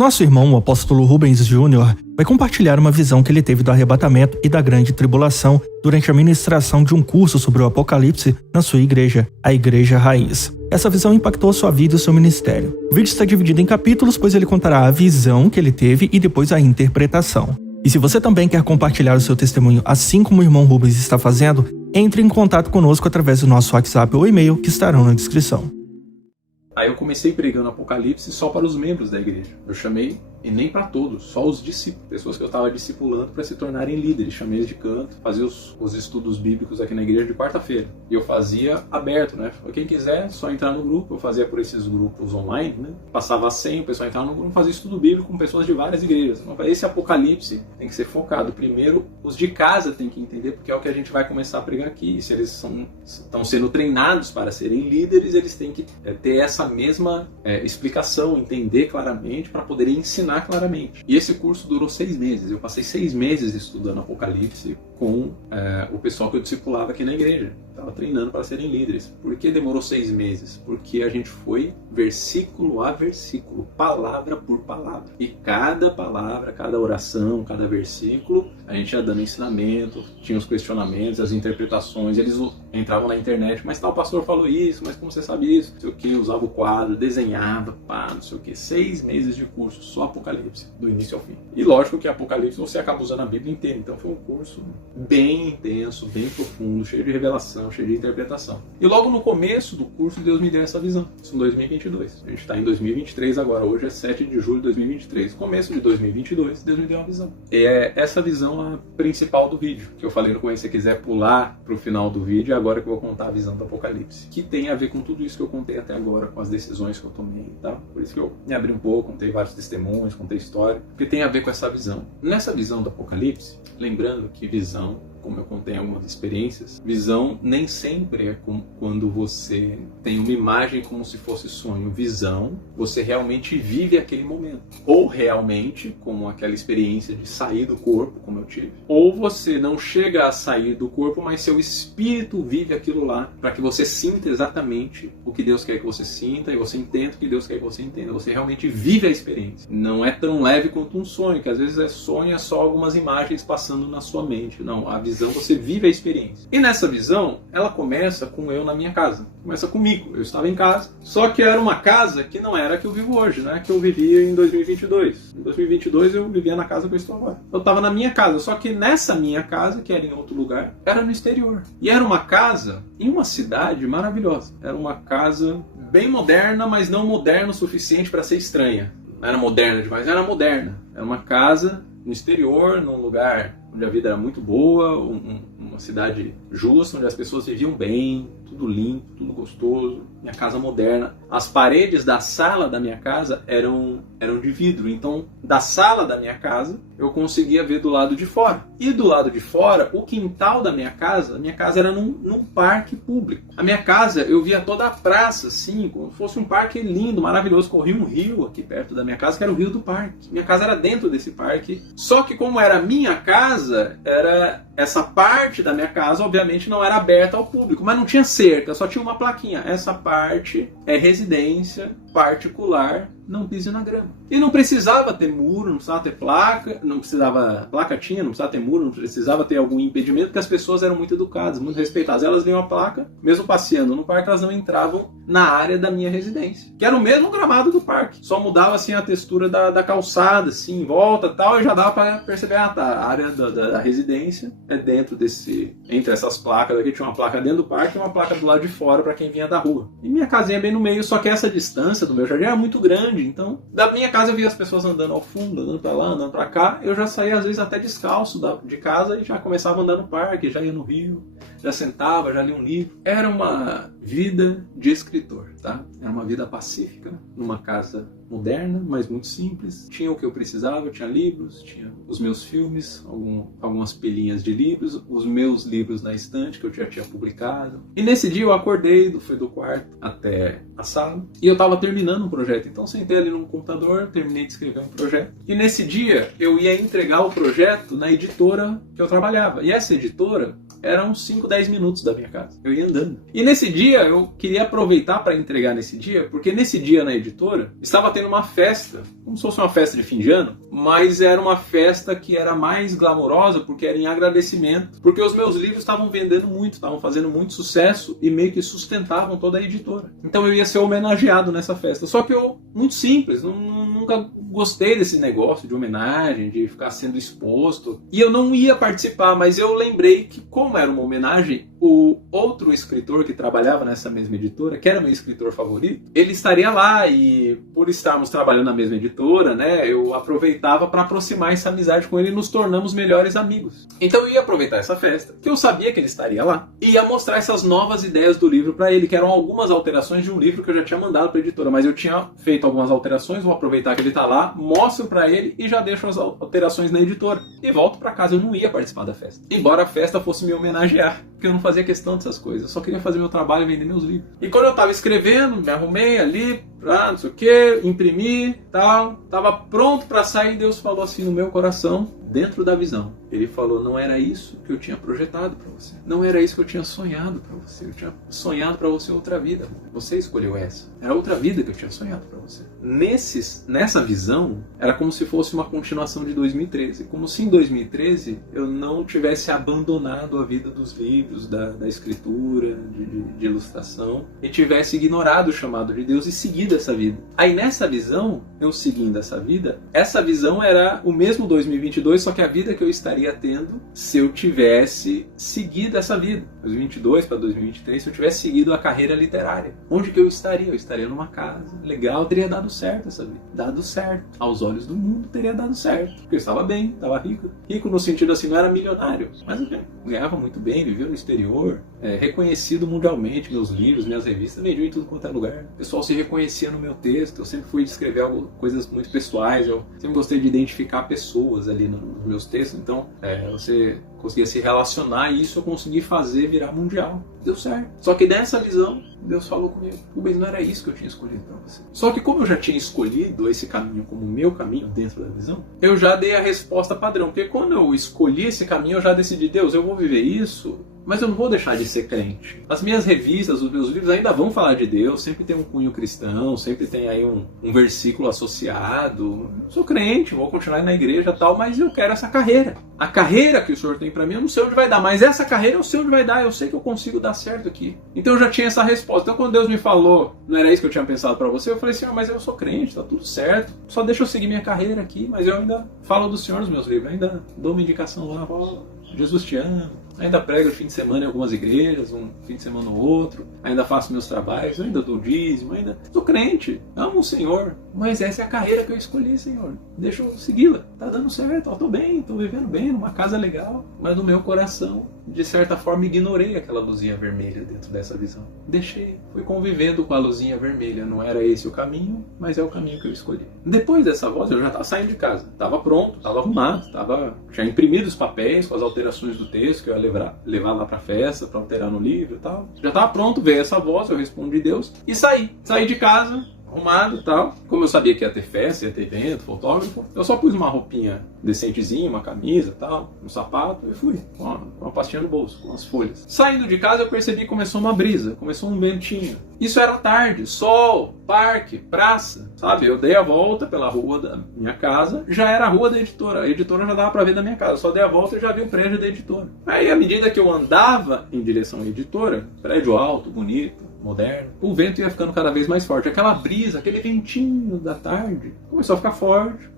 nosso irmão, o apóstolo Rubens Júnior, vai compartilhar uma visão que ele teve do arrebatamento e da grande tribulação durante a ministração de um curso sobre o Apocalipse na sua igreja, a Igreja Raiz. Essa visão impactou sua vida e seu ministério. O vídeo está dividido em capítulos, pois ele contará a visão que ele teve e depois a interpretação. E se você também quer compartilhar o seu testemunho, assim como o irmão Rubens está fazendo, entre em contato conosco através do nosso WhatsApp ou e-mail que estarão na descrição. Aí eu comecei pregando Apocalipse só para os membros da igreja. Eu chamei, e nem para todos, só os discípulos, pessoas que eu estava discipulando para se tornarem líderes. Chamei eles de canto, fazia os estudos bíblicos aqui na igreja de quarta-feira. E eu fazia aberto, né? Quem quiser, só entrar no grupo. Eu fazia por esses grupos online, né? Passava a senha, o pessoal entrava no grupo, fazia estudo bíblico com pessoas de várias igrejas. Então, esse Apocalipse tem que ser focado. Primeiro, os de casa têm que entender, porque é o que a gente vai começar a pregar aqui. E se eles estão sendo treinados para serem líderes, eles têm que ter essa mesma explicação, entender claramente, para poderem ensinar claramente. E esse curso durou 6 meses. Eu passei 6 meses estudando Apocalipse com o pessoal que eu discipulava aqui na igreja. Estava treinando para serem líderes. Por que demorou 6 meses? Porque a gente foi versículo a versículo, palavra por palavra. E cada palavra, cada oração, cada versículo, a gente ia dando ensinamento, tinha os questionamentos, as interpretações. Eles entravam na internet, mas tal pastor falou isso, mas como você sabe isso? Não sei o que, usava o quadro, desenhava, não sei o que. 6 meses de curso, só Apocalipse, do início ao fim. E lógico que Apocalipse você acaba usando a Bíblia inteira, então foi um curso bem intenso, bem profundo, cheio de revelação, cheio de interpretação. E logo no começo do curso, Deus me deu essa visão. Isso em 2022. A gente está em 2023 agora, hoje é 7 de julho de 2023. Começo de 2022, Deus me deu uma visão. E é essa visão a principal do vídeo, que eu falei no começo. Se você quiser pular para o final do vídeo, é agora que eu vou contar a visão do Apocalipse, que tem a ver com tudo isso que eu contei até agora, com as decisões que eu tomei, tá? Por isso que eu me abri um pouco, contei vários testemunhos, contei história, porque tem a ver com essa visão. Nessa visão do Apocalipse, lembrando que visão, como eu contei em algumas experiências, visão nem sempre é como quando você tem uma imagem como se fosse sonho. Visão, você realmente vive aquele momento. Ou realmente, como aquela experiência de sair do corpo, como eu tive. Ou você não chega a sair do corpo, mas seu espírito vive aquilo lá, para que você sinta exatamente o que Deus quer que você sinta, e você entenda o que Deus quer que você entenda. Você realmente vive a experiência. Não é tão leve quanto um sonho, que às vezes sonho é só algumas imagens passando na sua mente. Não, a visão, você vive a experiência. E nessa visão, ela começa com eu na minha casa. Começa comigo. Eu estava em casa, só que era uma casa que não era a que eu vivo hoje, né? Que eu vivia em 2022. Em 2022 eu vivia na casa que eu estou agora. Eu estava na minha casa, só que nessa minha casa, que era em outro lugar, era no exterior. E era uma casa em uma cidade maravilhosa. Era uma casa bem moderna, mas não moderna o suficiente para ser estranha. Não era moderna demais, era moderna. Era uma casa no exterior, num lugar onde a vida era muito boa, uma cidade justa, onde as pessoas viviam bem, tudo limpo, tudo gostoso, minha casa moderna. As paredes da sala da minha casa eram de vidro, então da sala da minha casa eu conseguia ver do lado de fora. E do lado de fora, o quintal da minha casa era num parque público. A minha casa, eu via toda a praça, assim, como se fosse um parque lindo, maravilhoso. Corria um rio aqui perto da minha casa, que era o rio do parque. Minha casa era dentro desse parque. Só que como era a minha casa, era essa parte da minha casa, obviamente, não era aberta ao público, mas não tinha cerca, só tinha uma plaquinha. Essa parte é residência particular, não pise na grama. E não precisava ter muro, não precisava ter placa, não precisava, placa tinha, não precisava ter muro, não precisava ter algum impedimento, porque as pessoas eram muito educadas, muito respeitadas. Elas viam a placa, mesmo passeando no parque, elas não entravam na área da minha residência, que era o mesmo gramado do parque, só mudava assim a textura da calçada, assim, em volta e tal, e já dava para perceber, a área da residência é dentro entre essas placas aqui, tinha uma placa dentro do parque e uma placa do lado de fora para quem vinha da rua. E minha casinha bem no meio, só que essa distância do meu jardim era muito grande, então da minha casa eu via as pessoas andando ao fundo, andando para lá, andando para cá, eu já saía às vezes até descalço de casa e já começava a andar no parque, já ia no rio, já sentava, já lia um livro. Era uma vida de escritor, tá? Era uma vida pacífica, numa casa moderna, mas muito simples. Tinha o que eu precisava, tinha livros, tinha os meus filmes, algumas pilhinhas de livros, os meus livros na estante que eu já tinha publicado. E nesse dia eu acordei, fui do quarto até a sala, e eu estava terminando um projeto. Então sentei ali no computador, terminei de escrever um projeto. E nesse dia eu ia entregar o projeto na editora que eu trabalhava. E essa editora eram 5, 10 minutos da minha casa. Eu ia andando. E nesse dia, eu queria aproveitar para entregar nesse dia, porque nesse dia na editora, estava tendo uma festa, como se fosse uma festa de fim de ano, mas era uma festa que era mais glamourosa, porque era em agradecimento, porque os meus livros estavam vendendo muito, estavam fazendo muito sucesso e meio que sustentavam toda a editora. Então eu ia ser homenageado nessa festa. Só que eu, muito simples, nunca gostei desse negócio de homenagem, de ficar sendo exposto. E eu não ia participar, mas eu lembrei que, como era uma homenagem, o outro escritor que trabalhava nessa mesma editora, que era meu escritor favorito, ele estaria lá, e por estarmos trabalhando na mesma editora, né, eu aproveitava para aproximar essa amizade com ele e nos tornamos melhores amigos. Então eu ia aproveitar essa festa, que eu sabia que ele estaria lá, e ia mostrar essas novas ideias do livro para ele, que eram algumas alterações de um livro que eu já tinha mandado para a editora, mas eu tinha feito algumas alterações, vou aproveitar que ele está lá, mostro para ele e já deixo as alterações na editora. E volto para casa, eu não ia participar da festa. Embora a festa fosse me homenagear, porque eu não fazia questão dessas coisas, eu só queria fazer meu trabalho e vender meus livros. E quando eu estava escrevendo, me arrumei ali, não sei o que, imprimi, tal, estava pronto para sair, Deus falou assim no meu coração, dentro da visão. Ele falou, não era isso que eu tinha projetado para você. Não era isso que eu tinha sonhado para você. Eu tinha sonhado para você outra vida. Você escolheu essa. Era outra vida que eu tinha sonhado para você. Nessa visão, era como se fosse uma continuação de 2013. Como se em 2013 eu não tivesse abandonado a vida dos livros, da escritura, de ilustração, e tivesse ignorado o chamado de Deus e seguido essa vida. Aí nessa visão, eu seguindo essa visão era o mesmo 2022, só que a vida que eu estaria tendo se eu tivesse seguido essa vida. 2022 para 2023, se eu tivesse seguido a carreira literária. Onde que eu estaria? Eu estaria numa casa legal, teria dado certo essa vida. Dado certo. Aos olhos do mundo, teria dado certo. Porque eu estava bem, estava rico. Rico no sentido assim, não era milionário, mas eu ganhava muito bem, vivia no exterior, reconhecido mundialmente, meus livros, minhas revistas, vendiam em tudo quanto é lugar. O pessoal se reconhecia no meu texto, eu sempre fui descrever coisas muito pessoais, eu sempre gostei de identificar pessoas ali nos meus textos, então você conseguia se relacionar e isso eu consegui fazer virar mundial. Deu certo. Só que dessa visão, Deus falou comigo, Rubens, não era isso que eu tinha escolhido para você. Só que como eu já tinha escolhido esse caminho como meu caminho dentro da visão, eu já dei a resposta padrão. Porque quando eu escolhi esse caminho, eu já decidi, Deus, eu vou viver isso, mas eu não vou deixar de ser crente. As minhas revistas, os meus livros ainda vão falar de Deus, sempre tem um cunho cristão, sempre tem aí um versículo associado. Eu sou crente, vou continuar na igreja e tal, mas eu quero essa carreira. A carreira que o Senhor tem pra mim, eu não sei onde vai dar, mas essa carreira eu sei onde vai dar, eu sei que eu consigo dar certo aqui. Então eu já tinha essa resposta. Então quando Deus me falou, não era isso que eu tinha pensado pra você, eu falei assim, mas eu sou crente, tá tudo certo, só deixa eu seguir minha carreira aqui, mas eu ainda falo do Senhor nos meus livros, ainda dou uma indicação lá, Jesus te ama. Ainda prego fim de semana em algumas igrejas, um fim de semana no outro, ainda faço meus trabalhos, ainda dou dízimo, ainda sou crente, amo o Senhor, mas essa é a carreira que eu escolhi, Senhor, deixa eu segui-la, tá dando certo, tô bem, tô vivendo bem, numa casa legal, mas no meu coração, de certa forma, ignorei aquela luzinha vermelha dentro dessa visão, deixei, fui convivendo com a luzinha vermelha, não era esse o caminho, mas é o caminho que eu escolhi. Depois dessa voz, eu já estava saindo de casa, estava pronto, estava arrumado, tinha imprimido os papéis com as alterações do texto que eu ia levar lá pra festa, pra alterar no livro e tal. Já estava pronto, veio essa voz, eu respondi Deus e saí de casa, arrumado e tal. Como eu sabia que ia ter festa, ia ter evento, fotógrafo, eu só pus uma roupinha decentezinha, uma camisa e tal, um sapato e fui, com uma pastinha no bolso, com as folhas. Saindo de casa eu percebi que começou uma brisa, começou um ventinho. Isso era tarde, sol, parque, praça, sabe? Eu dei a volta pela rua da minha casa, já era a rua da editora, a editora já dava pra ver da minha casa, só dei a volta e já vi o prédio da editora. Aí à medida que eu andava em direção à editora, prédio alto, bonito, moderno, o vento ia ficando cada vez mais forte. Aquela brisa, aquele ventinho da tarde, começou a ficar forte,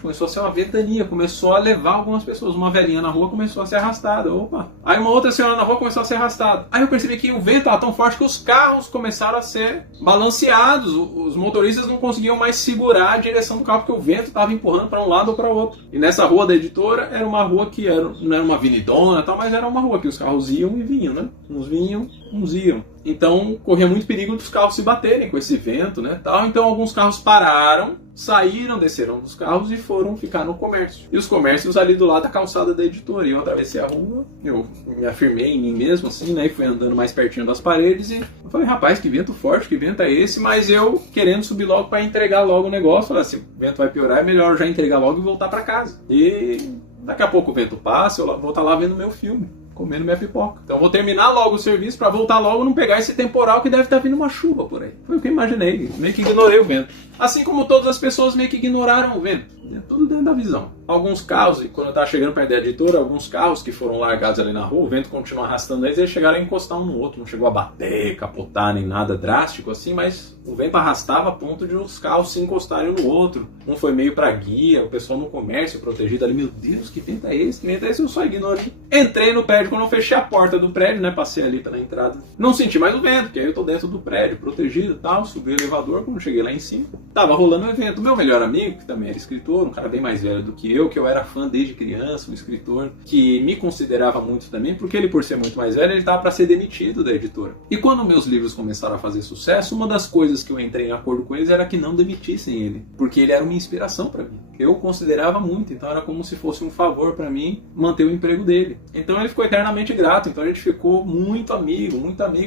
começou a ser uma ventania, começou a levar algumas pessoas. Uma velhinha na rua começou a ser arrastada. Opa! Aí uma outra senhora na rua começou a ser arrastada. Aí eu percebi que o vento estava tão forte que os carros começaram a ser balanceados. Os motoristas não conseguiam mais segurar a direção do carro, porque o vento estava empurrando para um lado ou para o outro. E nessa rua da editora era uma rua que não era uma avenidona e tal, mas era uma rua que os carros iam e vinham, né? Uns vinham, uns iam. Então corria muito perigo dos carros se baterem com esse vento, né, tal. Então alguns carros pararam, saíram, desceram dos carros e foram ficar no comércio. E os comércios ali do lado da calçada da editora. E eu atravessei a rua, eu me afirmei em mim mesmo, assim, né, e fui andando mais pertinho das paredes e eu falei, rapaz, que vento forte, que vento é esse? Mas eu querendo subir logo para entregar logo o negócio, falei assim, o vento vai piorar, é melhor eu já entregar logo e voltar para casa. E daqui a pouco o vento passa, eu vou estar lá vendo meu filme. comendo minha pipoca. Então eu vou terminar logo o serviço para voltar logo, não pegar esse temporal que deve estar vindo uma chuva por aí. Foi o que eu imaginei, meio que ignorei o vento. Assim como todas as pessoas meio que ignoraram o vento. Tudo dentro da visão. Alguns carros, e quando eu estava chegando perto da editora, alguns carros que foram largados ali na rua, o vento continuou arrastando eles chegaram a encostar um no outro. Não chegou a bater, capotar, nem nada drástico assim, mas o vento arrastava a ponto de os carros se encostarem um no outro. Um foi meio para guia, o pessoal no comércio protegido ali, meu Deus, que vento é esse? Que vento é esse? Eu só ignorei. Entrei no prédio, quando eu fechei a porta do prédio, né, passei ali pela entrada. Não senti mais o vento, porque aí eu tô dentro do prédio, protegido e tal, subi o elevador, quando cheguei lá em cima, tava rolando um evento. O meu melhor amigo, que também era escritor, um cara bem mais velho do que eu era fã desde criança, um escritor que me considerava muito também, porque ele, por ser muito mais velho, ele tava para ser demitido da editora. E quando meus livros começaram a fazer sucesso, uma das coisas que eu entrei em acordo com eles era que não demitissem ele, porque ele era uma inspiração para mim. Eu considerava muito, então era como se fosse um favor para mim manter o emprego dele. Então ele ficou eternamente grato, então a gente ficou muito amigo,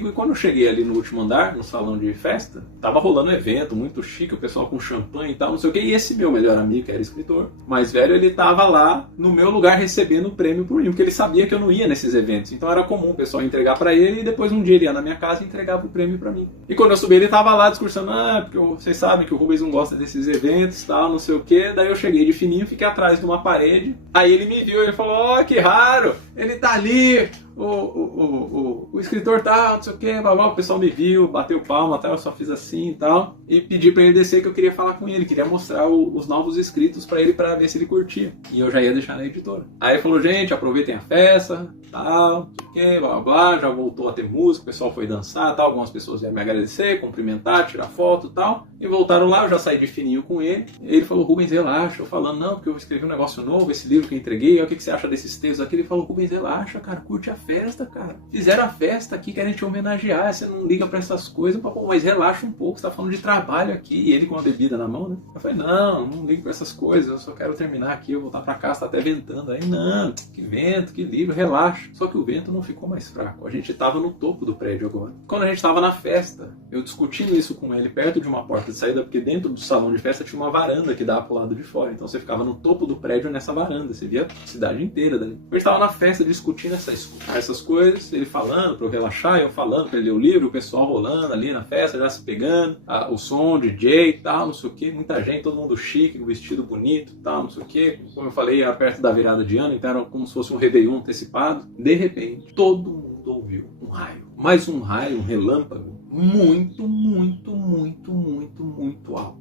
e quando eu cheguei ali no último andar, no salão de festa, tava rolando um evento muito chique, o pessoal com champanhe e tal, não sei o que, e esse meu melhor amigo, que era escritor, mais velho, ele tava lá no meu lugar recebendo o prêmio por mim, porque ele sabia que eu não ia nesses eventos, então era comum o pessoal entregar para ele e depois um dia ele ia na minha casa e entregava o prêmio para mim. E quando eu subi, ele tava lá discursando, porque vocês sabem que o Rubens não gosta desses eventos, tal, não sei o que, daí eu cheguei de fininho, fiquei atrás de uma parede, aí ele me viu, ele falou, que raro, ele tá ali, o escritor tal, não sei o que, o pessoal me viu, bateu palma, tal, eu só fiz assim e tal, e pedi pra ele descer que eu queria falar com ele, queria mostrar os novos escritos pra ele, pra ver se ele curtia, e eu já ia deixar na editora. Aí ele falou, gente, aproveitem a festa, tal, não sei o que, já voltou a ter música, o pessoal foi dançar, tal, algumas pessoas iam me agradecer, cumprimentar, tirar foto e tal, e voltaram lá, eu já saí de fininho com ele, e ele falou, Rubens, relaxa, eu falando, não, porque eu escrevi um negócio novo, esse livro que eu entreguei, o que você acha desses textos aqui? Ele falou, Rubens, relaxa, cara, curte a festa, cara. Fizeram a festa aqui, querem te homenagear, você não liga pra essas coisas, mas relaxa um pouco, você tá falando de trabalho aqui, e ele com a bebida na mão, né? Eu falei, não ligo pra essas coisas, eu só quero terminar aqui, eu voltar pra casa, tá até ventando. Aí, não, que vento, que livro, relaxa. Só que o vento não ficou mais fraco, a gente tava no topo do prédio agora. Quando a gente tava na festa, eu discutindo isso com ele perto de uma porta de saída, porque dentro do salão de festa tinha uma varanda que dava pro lado de fora, então você ficava no topo do prédio nessa varanda, você via a cidade inteira dali. A gente tava na festa discutindo essas coisas, ele falando pra eu relaxar, eu falando pra ele ler o livro, o pessoal rolando ali na festa, já se pegando, o som, o DJ e tal, não sei o que, muita gente, todo mundo chique, vestido bonito e tal, não sei o que. Como eu falei, era perto da virada de ano, então era como se fosse um Réveillon antecipado. De repente, todo mundo ouviu um raio. Mais um raio, um relâmpago, muito alto.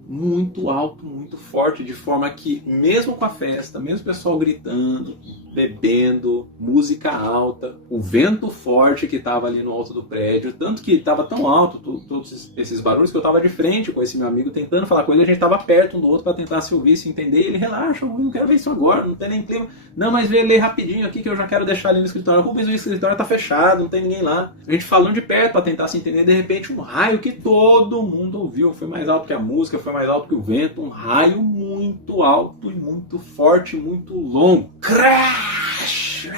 Muito alto, muito forte, de forma que, mesmo com a festa, mesmo o pessoal gritando, bebendo, música alta, o vento forte que estava ali no alto do prédio, tanto que estava tão alto, todos esses barulhos, que eu estava de frente com esse meu amigo, tentando falar com ele, a gente estava perto um do outro para tentar se ouvir, se entender, e ele, relaxa, eu não quero ver isso agora, não tem nem clima, não, mas vem ler rapidinho aqui que eu já quero deixar ali no escritório. Rubens, o escritório tá fechado, não tem ninguém lá. A gente falando de perto para tentar se entender, de repente um raio que todo mundo ouviu, foi mais alto que a música, foi mais alto que o vento, um raio muito alto e muito forte, muito longo. Crash!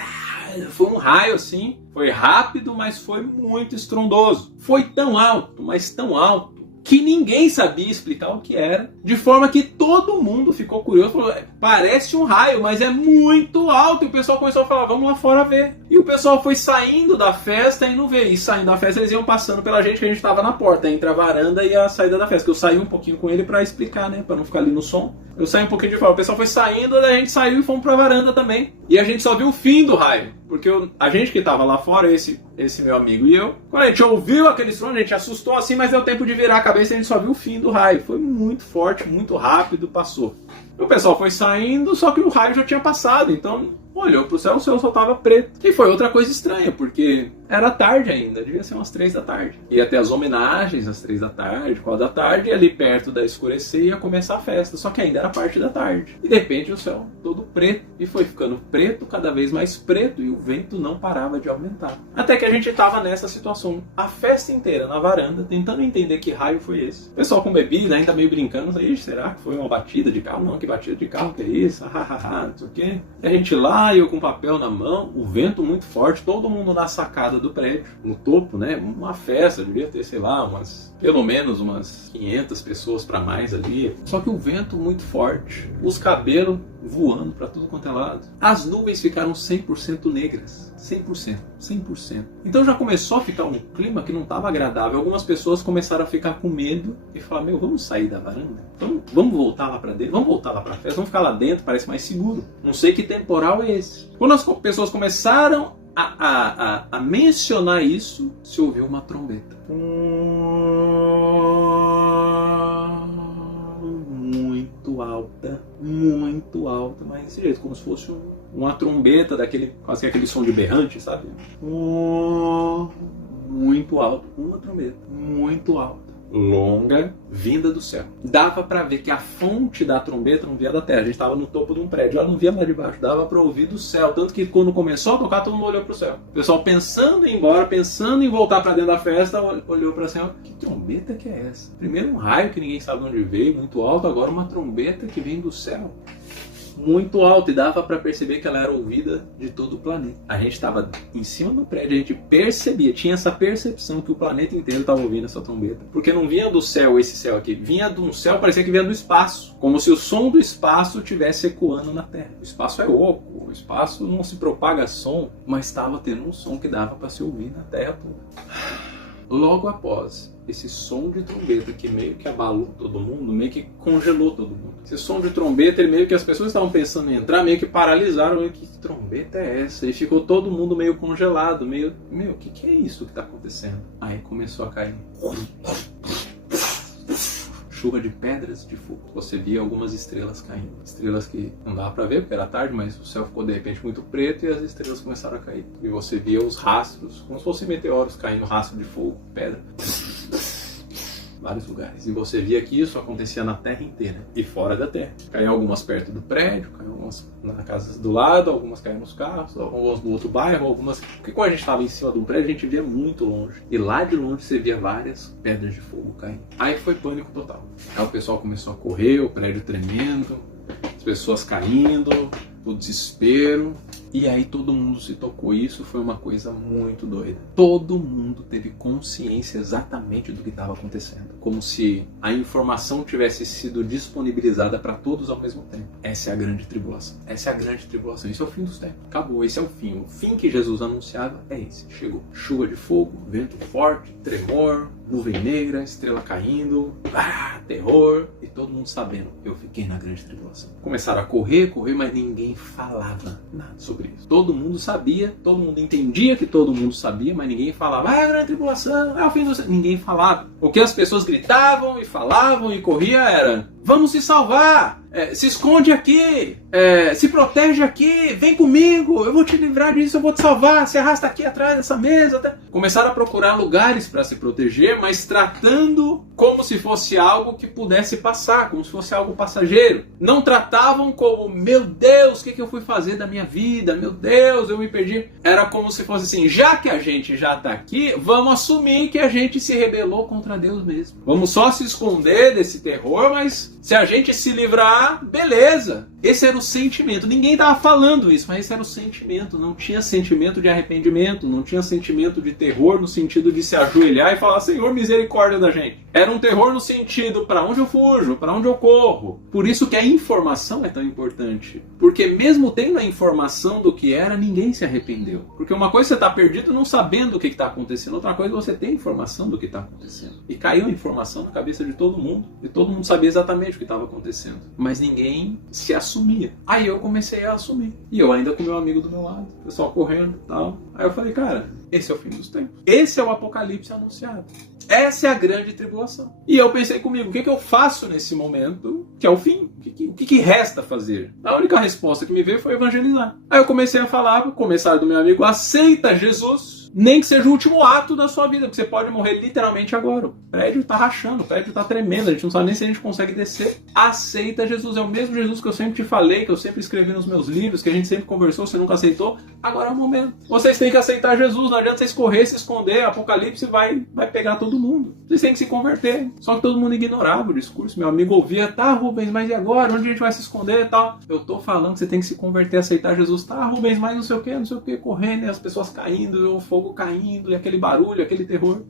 Foi um raio assim, foi rápido, mas foi muito estrondoso. Foi tão alto, mas tão alto, que ninguém sabia explicar o que era, de forma que todo mundo ficou curioso, falou, parece um raio, mas é muito alto, e o pessoal começou a falar, vamos lá fora ver. E o pessoal foi saindo da festa e não veio, e saindo da festa eles iam passando pela gente, que a gente estava na porta, entre a varanda e a saída da festa, que eu saí um pouquinho com ele para explicar, né, para não ficar ali no som. Eu saí um pouquinho de fora, o pessoal foi saindo, a gente saiu e fomos pra varanda também. E a gente só viu o fim do raio, porque a gente que tava lá fora, esse meu amigo e eu, quando a gente ouviu aquele som, a gente assustou assim, mas deu tempo de virar a cabeça e a gente só viu o fim do raio. Foi muito forte, muito rápido, passou. O pessoal foi saindo, só que o raio já tinha passado, então olhou pro céu, o céu só tava preto. E foi outra coisa estranha, porque era tarde ainda, devia ser umas 3 da tarde. Ia ter as homenagens às 3 da tarde, 4 da tarde, e ali perto da escurecer ia começar a festa, só que ainda era parte da tarde. E de repente o céu todo preto, e foi ficando preto, cada vez mais preto, e o vento não parava de aumentar. Até que a gente tava nessa situação, a festa inteira na varanda, tentando entender que raio foi esse. O pessoal com bebida, ainda meio brincando, será que foi uma batida de carro? Não, que batida de carro, que é isso? Não sei o quê. E a gente lá, eu com papel na mão, o vento muito forte, todo mundo na sacada do prédio, no topo, né? Uma festa, devia ter, sei lá, pelo menos umas 500 pessoas para mais ali. Só que o vento muito forte, os cabelos voando para tudo quanto é lado. As nuvens ficaram 100% negras. 100%. Então já começou a ficar um clima que não estava agradável. Algumas pessoas começaram a ficar com medo e falar, vamos sair da varanda? Vamos voltar lá para dentro? Vamos voltar lá para a festa? Vamos ficar lá dentro, parece mais seguro. Não sei que temporal é esse. Quando as pessoas começaram a mencionar isso, se ouviu uma trombeta. Muito alta, mas desse jeito, como se fosse uma trombeta daquele, quase que aquele som de berrante, sabe? Muito alto, uma trombeta, muito alta, longa, vinda do céu. Dava pra ver que a fonte da trombeta não via da terra, a gente tava no topo de um prédio, ela não via lá de baixo, dava pra ouvir do céu, tanto que quando começou a tocar, todo mundo olhou pro céu. O pessoal pensando em ir embora, pensando em voltar pra dentro da festa, olhou pra céu, que trombeta que é essa? Primeiro um raio que ninguém sabe de onde veio, muito alto, agora uma trombeta que vem do céu. Muito alto, e dava para perceber que ela era ouvida de todo o planeta. A gente estava em cima do prédio, a gente percebia, tinha essa percepção que o planeta inteiro estava ouvindo essa trombeta. Porque não vinha do céu, esse céu aqui, vinha de um céu, parecia que vinha do espaço. Como se o som do espaço estivesse ecoando na Terra. O espaço é oco, o espaço não se propaga som, mas estava tendo um som que dava para se ouvir na Terra toda. Logo após esse som de trombeta que meio que abalou todo mundo, meio que congelou todo mundo. Esse som de trombeta, ele meio que as pessoas estavam pensando em entrar, meio que paralisaram, meio que trombeta é essa? E ficou todo mundo meio congelado, meio, o que é isso que está acontecendo? Aí começou a cair chuva de pedras de fogo. Você via algumas estrelas caindo. Estrelas que não dava pra ver porque era tarde, mas o céu ficou de repente muito preto e as estrelas começaram a cair. E você via os rastros, como se fossem meteoros caindo, rastro de fogo, pedra. Vários lugares. E você via que isso acontecia na Terra inteira e fora da Terra. Caíam algumas perto do prédio, caíam algumas nas casas do lado, algumas caíam nos carros, algumas no outro bairro, algumas... Porque quando a gente estava em cima de um prédio, a gente via muito longe. E lá de longe você via várias pedras de fogo caindo. Aí foi pânico total. Aí o pessoal começou a correr, o prédio tremendo, as pessoas caindo, o desespero. E aí todo mundo se tocou. Isso foi uma coisa muito doida. Todo mundo teve consciência exatamente do que estava acontecendo. Como se a informação tivesse sido disponibilizada para todos ao mesmo tempo. Essa é a grande tribulação. Essa é a grande tribulação. Isso é o fim dos tempos. Acabou. Esse é o fim. O fim que Jesus anunciava é esse. Chegou. Chuva de fogo, vento forte, tremor, nuvem negra, estrela caindo, terror. E todo mundo sabendo. Eu fiquei na grande tribulação. Começaram a correr, mas ninguém falava nada sobre isso. Todo mundo sabia, todo mundo entendia que todo mundo sabia, mas ninguém falava, a grande tribulação, é o fim do céu. Ninguém falava. O que as pessoas gritavam e falavam e corriam era, vamos se salvar, se esconde aqui, se protege aqui, vem comigo, eu vou te livrar disso, eu vou te salvar, se arrasta aqui atrás dessa mesa. Começaram a procurar lugares para se proteger, mas tratando como se fosse algo que pudesse passar, como se fosse algo passageiro. Não tratavam como, meu Deus, o que eu fui fazer da minha vida? Meu Deus, eu me perdi. Era como se fosse assim, já que a gente já está aqui, vamos assumir que a gente se rebelou contra Deus mesmo. Vamos só se esconder desse terror, mas se a gente se livrar, beleza. Esse era o sentimento. Ninguém estava falando isso, mas esse era o sentimento. Não tinha sentimento de arrependimento, não tinha sentimento de terror no sentido de se ajoelhar e falar, Senhor, misericórdia da gente. Era um terror no sentido, para onde eu fujo, para onde eu corro. Por isso que a informação é tão importante. Porque mesmo tendo a informação do que era, ninguém se arrependeu. Porque uma coisa é você está perdido não sabendo o que está acontecendo, outra coisa é você ter informação do que está acontecendo. E caiu a informação na cabeça de todo mundo. E todo mundo sabia exatamente o que estava acontecendo. Mas ninguém se assumia. Aí eu comecei a assumir. E eu ainda com meu amigo do meu lado, o pessoal correndo e tal. Aí eu falei, cara, esse é o fim dos tempos. Esse é o apocalipse anunciado. Essa é a grande tribulação. E eu pensei comigo, o que eu faço nesse momento que é o fim? O que resta fazer? A única resposta que me veio foi evangelizar. Aí eu comecei a falar, começar do meu amigo, aceita Jesus, nem que seja o último ato da sua vida, porque você pode morrer literalmente agora. O prédio tá rachando, o prédio tá tremendo, a gente não sabe nem se a gente consegue descer. Aceita Jesus, é o mesmo Jesus que eu sempre te falei, que eu sempre escrevi nos meus livros, que a gente sempre conversou, você nunca aceitou. Agora é o momento. Vocês têm que aceitar Jesus, não adianta vocês correr, se esconder, Apocalipse vai pegar todo mundo. Vocês têm que se converter. Só que todo mundo ignorava o discurso. Meu amigo ouvia, tá, Rubens, mas e agora? Onde a gente vai se esconder e tal? Eu tô falando que você tem que se converter, aceitar Jesus. Tá, Rubens, mas não sei o que, correndo, e as pessoas caindo, o fogo caindo, e aquele barulho, aquele terror.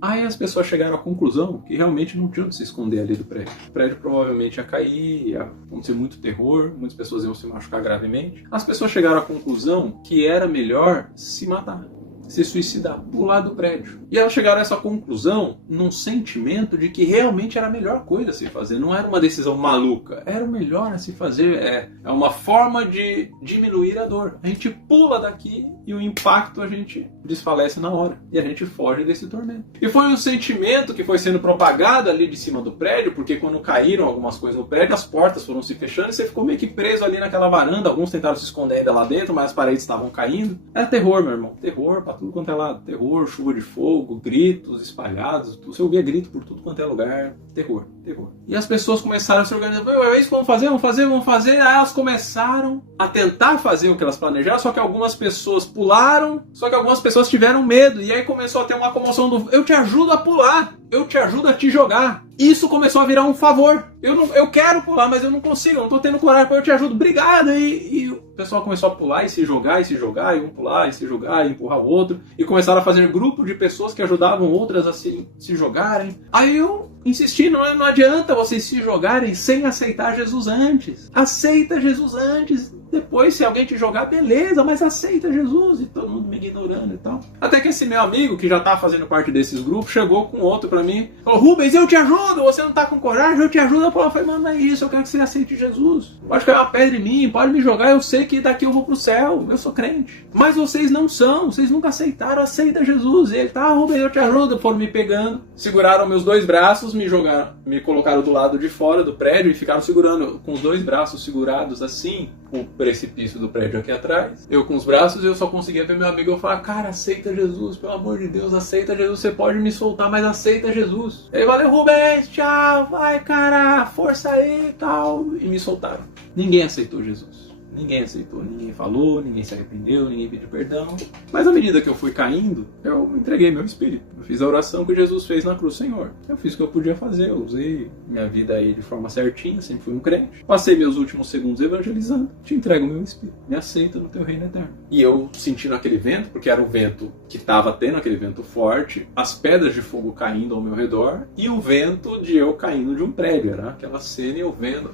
Aí as pessoas chegaram à conclusão que realmente não tinha onde se esconder ali do prédio. O prédio provavelmente ia cair, ia acontecer muito terror, muitas pessoas iam se machucar gravemente. As pessoas chegaram à conclusão que era melhor se matar, se suicidar, pular do prédio. E elas chegaram a essa conclusão num sentimento de que realmente era a melhor coisa a se fazer. Não era uma decisão maluca, era o melhor a se fazer. É uma forma de diminuir a dor. A gente pula daqui e o impacto a gente desfalece na hora. E a gente foge desse tormento. E foi um sentimento que foi sendo propagado ali de cima do prédio, porque quando caíram algumas coisas no prédio, as portas foram se fechando e você ficou meio que preso ali naquela varanda. Alguns tentaram se esconder ainda lá dentro, mas as paredes estavam caindo. Era terror, meu irmão. Terror pra tudo quanto é lado. Terror, chuva de fogo, gritos espalhados. Você ouvia grito por tudo quanto é lugar. Terror, terror. E as pessoas começaram a se organizar. É isso que vamos fazer, vamos fazer, vamos fazer. Aí elas começaram a tentar fazer o que elas planejaram, só que algumas pessoas pularam, só que algumas pessoas tiveram medo. E aí começou a ter uma comoção do eu te ajudo a pular, eu te ajudo a te jogar. Isso começou a virar um favor. Eu quero pular, mas eu não consigo, eu não tô tendo coragem, eu te ajudo, obrigado. E o pessoal começou a pular e se jogar, e um pular e se jogar e empurrar o outro. E começaram a fazer grupo de pessoas que ajudavam outras a se jogarem. Aí eu insisti, não adianta vocês se jogarem sem aceitar Jesus antes. Aceita Jesus antes. Depois, se alguém te jogar, beleza, mas aceita Jesus. E todo mundo me ignorando e tal. Até que esse meu amigo, que já tá fazendo parte desses grupos, chegou com outro pra mim. Falou, Rubens, eu te ajudo, você não tá com coragem, eu te ajudo. Eu falei, mano, não é isso, eu quero que você aceite Jesus. Pode cair uma pedra em mim, pode me jogar, eu sei que daqui eu vou pro céu, eu sou crente. Mas vocês não são, vocês nunca aceitaram, aceita Jesus. E ele, tá, Rubens, eu te ajudo. Foram me pegando, seguraram meus dois braços, me jogaram, me colocaram do lado de fora do prédio e ficaram segurando com os dois braços segurados assim, o precipício do prédio aqui atrás. Eu com os braços, eu só conseguia ver meu amigo. Eu falava, cara, aceita Jesus, pelo amor de Deus, aceita Jesus, você pode me soltar, mas aceita Jesus. Ele, valeu, Rubens, tchau, vai, cara, força aí e tal. E me soltaram. Ninguém aceitou Jesus. Ninguém aceitou, ninguém falou, ninguém se arrependeu, ninguém pediu perdão. Mas à medida que eu fui caindo, eu entreguei meu espírito. Eu fiz a oração que Jesus fez na cruz. Senhor, eu fiz o que eu podia fazer, eu usei minha vida aí de forma certinha, sempre fui um crente. Passei meus últimos segundos evangelizando. Te entrego meu espírito, me aceita no teu reino eterno. E eu sentindo aquele vento, porque era o vento que estava tendo, aquele vento forte, as pedras de fogo caindo ao meu redor, e o vento de eu caindo de um prédio. Era aquela cena e eu vendo,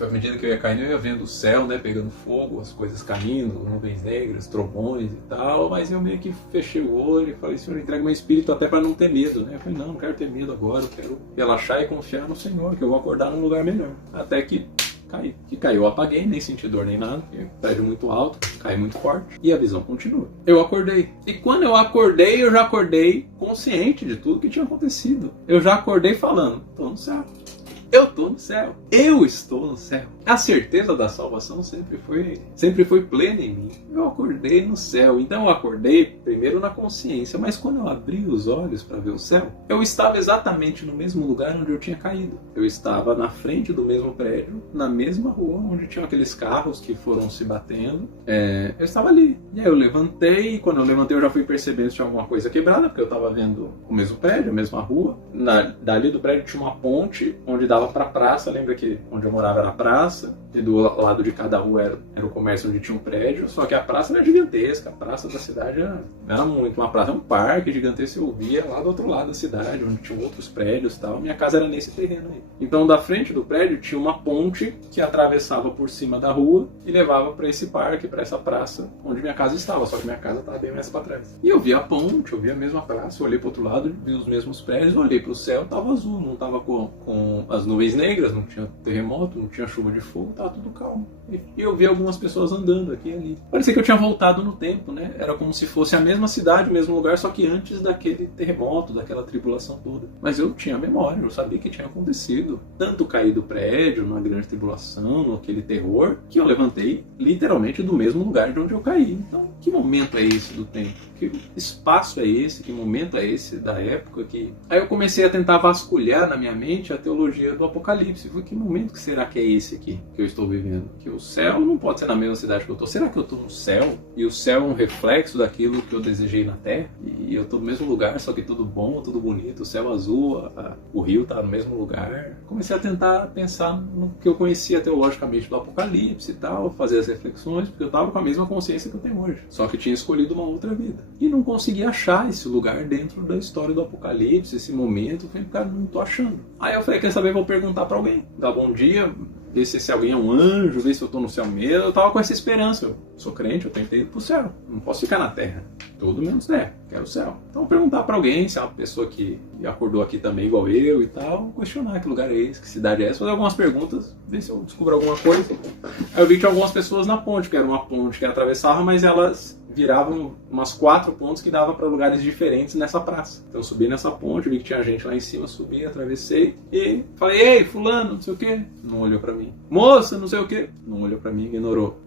à medida que eu ia caindo, eu ia vendo o céu, né, pegando fogo, as coisas caindo, nuvens negras, trovões e tal, mas eu meio que fechei o olho e falei, Senhor, entrega meu espírito até para não ter medo, né? Eu falei, não quero ter medo agora, eu quero relaxar e confiar no Senhor, que eu vou acordar num lugar melhor. Até que caiu, eu apaguei, nem senti dor nem nada, prédio muito alto, cai muito forte, e a visão continua. Eu acordei. E quando eu acordei, eu já acordei consciente de tudo que tinha acontecido. Eu já acordei falando, tô no céu. Eu estou no céu. Eu estou no céu. A certeza da salvação sempre foi plena em mim. Eu acordei no céu. Então eu acordei primeiro na consciência, mas quando eu abri os olhos para ver o céu, eu estava exatamente no mesmo lugar onde eu tinha caído. Eu estava na frente do mesmo prédio, na mesma rua onde tinham aqueles carros que foram se batendo. Eu estava ali. E aí eu levantei, e quando eu levantei eu já fui percebendo se tinha alguma coisa quebrada, porque eu estava vendo o mesmo prédio, a mesma rua. Dali do prédio tinha uma ponte onde dava para a praça. Lembra que onde eu morava era a praça, e do lado de cada rua era o comércio onde tinha um prédio, só que a praça era gigantesca, a praça da cidade era muito, uma praça, um parque gigantesco, eu via lá do outro lado da cidade, onde tinha outros prédios e tal. Minha casa era nesse terreno aí. Então da frente do prédio tinha uma ponte que atravessava por cima da rua e levava para esse parque, para essa praça onde minha casa estava, só que minha casa estava bem mais para trás. E eu vi a ponte, eu vi a mesma praça, eu olhei para o outro lado, vi os mesmos prédios, eu olhei para o céu, estava azul, não estava com as nuvens negras, não tinha terremoto, não tinha chuva de fogo, tava tudo calmo. E eu vi algumas pessoas andando aqui e ali. Parecia que eu tinha voltado no tempo, né? Era como se fosse a mesma cidade, o mesmo lugar, só que antes daquele terremoto, daquela tribulação toda. Mas eu tinha memória, eu sabia que tinha acontecido. Tanto cair do prédio, numa grande tribulação, naquele terror, que eu levantei literalmente do mesmo lugar de onde eu caí. Então, que momento é esse do tempo? Que espaço é esse? Que momento é esse da época? Aí eu comecei a tentar vasculhar na minha mente a teologia do Apocalipse. Que momento que será que é esse aqui que eu estou vivendo. Que o céu não pode ser na mesma cidade que eu estou. Será que eu estou no céu? E o céu é um reflexo daquilo que eu desejei na terra? E eu estou no mesmo lugar, só que tudo bom, tudo bonito, o céu azul, o rio está no mesmo lugar. Comecei a tentar pensar no que eu conhecia teologicamente do Apocalipse e tal, fazer as reflexões, porque eu estava com a mesma consciência que eu tenho hoje. Só que eu tinha escolhido uma outra vida. E não consegui achar esse lugar dentro da história do Apocalipse, esse momento. Eu falei, cara, não estou achando. Aí eu falei, quer saber, vou perguntar para alguém. Dá bom dia, ver se alguém é um anjo, ver se eu estou no céu mesmo. Eu tava com essa esperança. Eu sou crente, eu tentei ir pro céu. Não posso ficar na terra. Tudo menos terra. Quero o céu. Então perguntar para alguém, se é uma pessoa que acordou aqui também igual eu e tal, questionar que lugar é esse, que cidade é essa, fazer algumas perguntas, ver se eu descubro alguma coisa. Aí eu vi que tinha algumas pessoas na ponte, que era uma ponte que atravessava, mas elas viravam umas 4 pontes que dava para lugares diferentes nessa praça. Então eu subi nessa ponte, vi que tinha gente lá em cima, subi, atravessei e falei, ei, fulano, não sei o que, não olhou para mim. Moça, não sei o que, não olhou para mim, ignorou.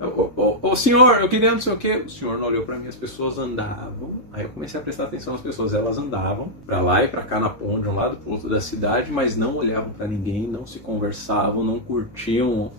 Ô senhor, eu queria não sei o que, o senhor não olhou para mim, as pessoas andavam. Aí eu comecei a prestar atenção nas pessoas, elas andavam para lá e para cá na ponte, de um lado para o outro da cidade, mas não olhavam para ninguém, não se conversavam, não curtiam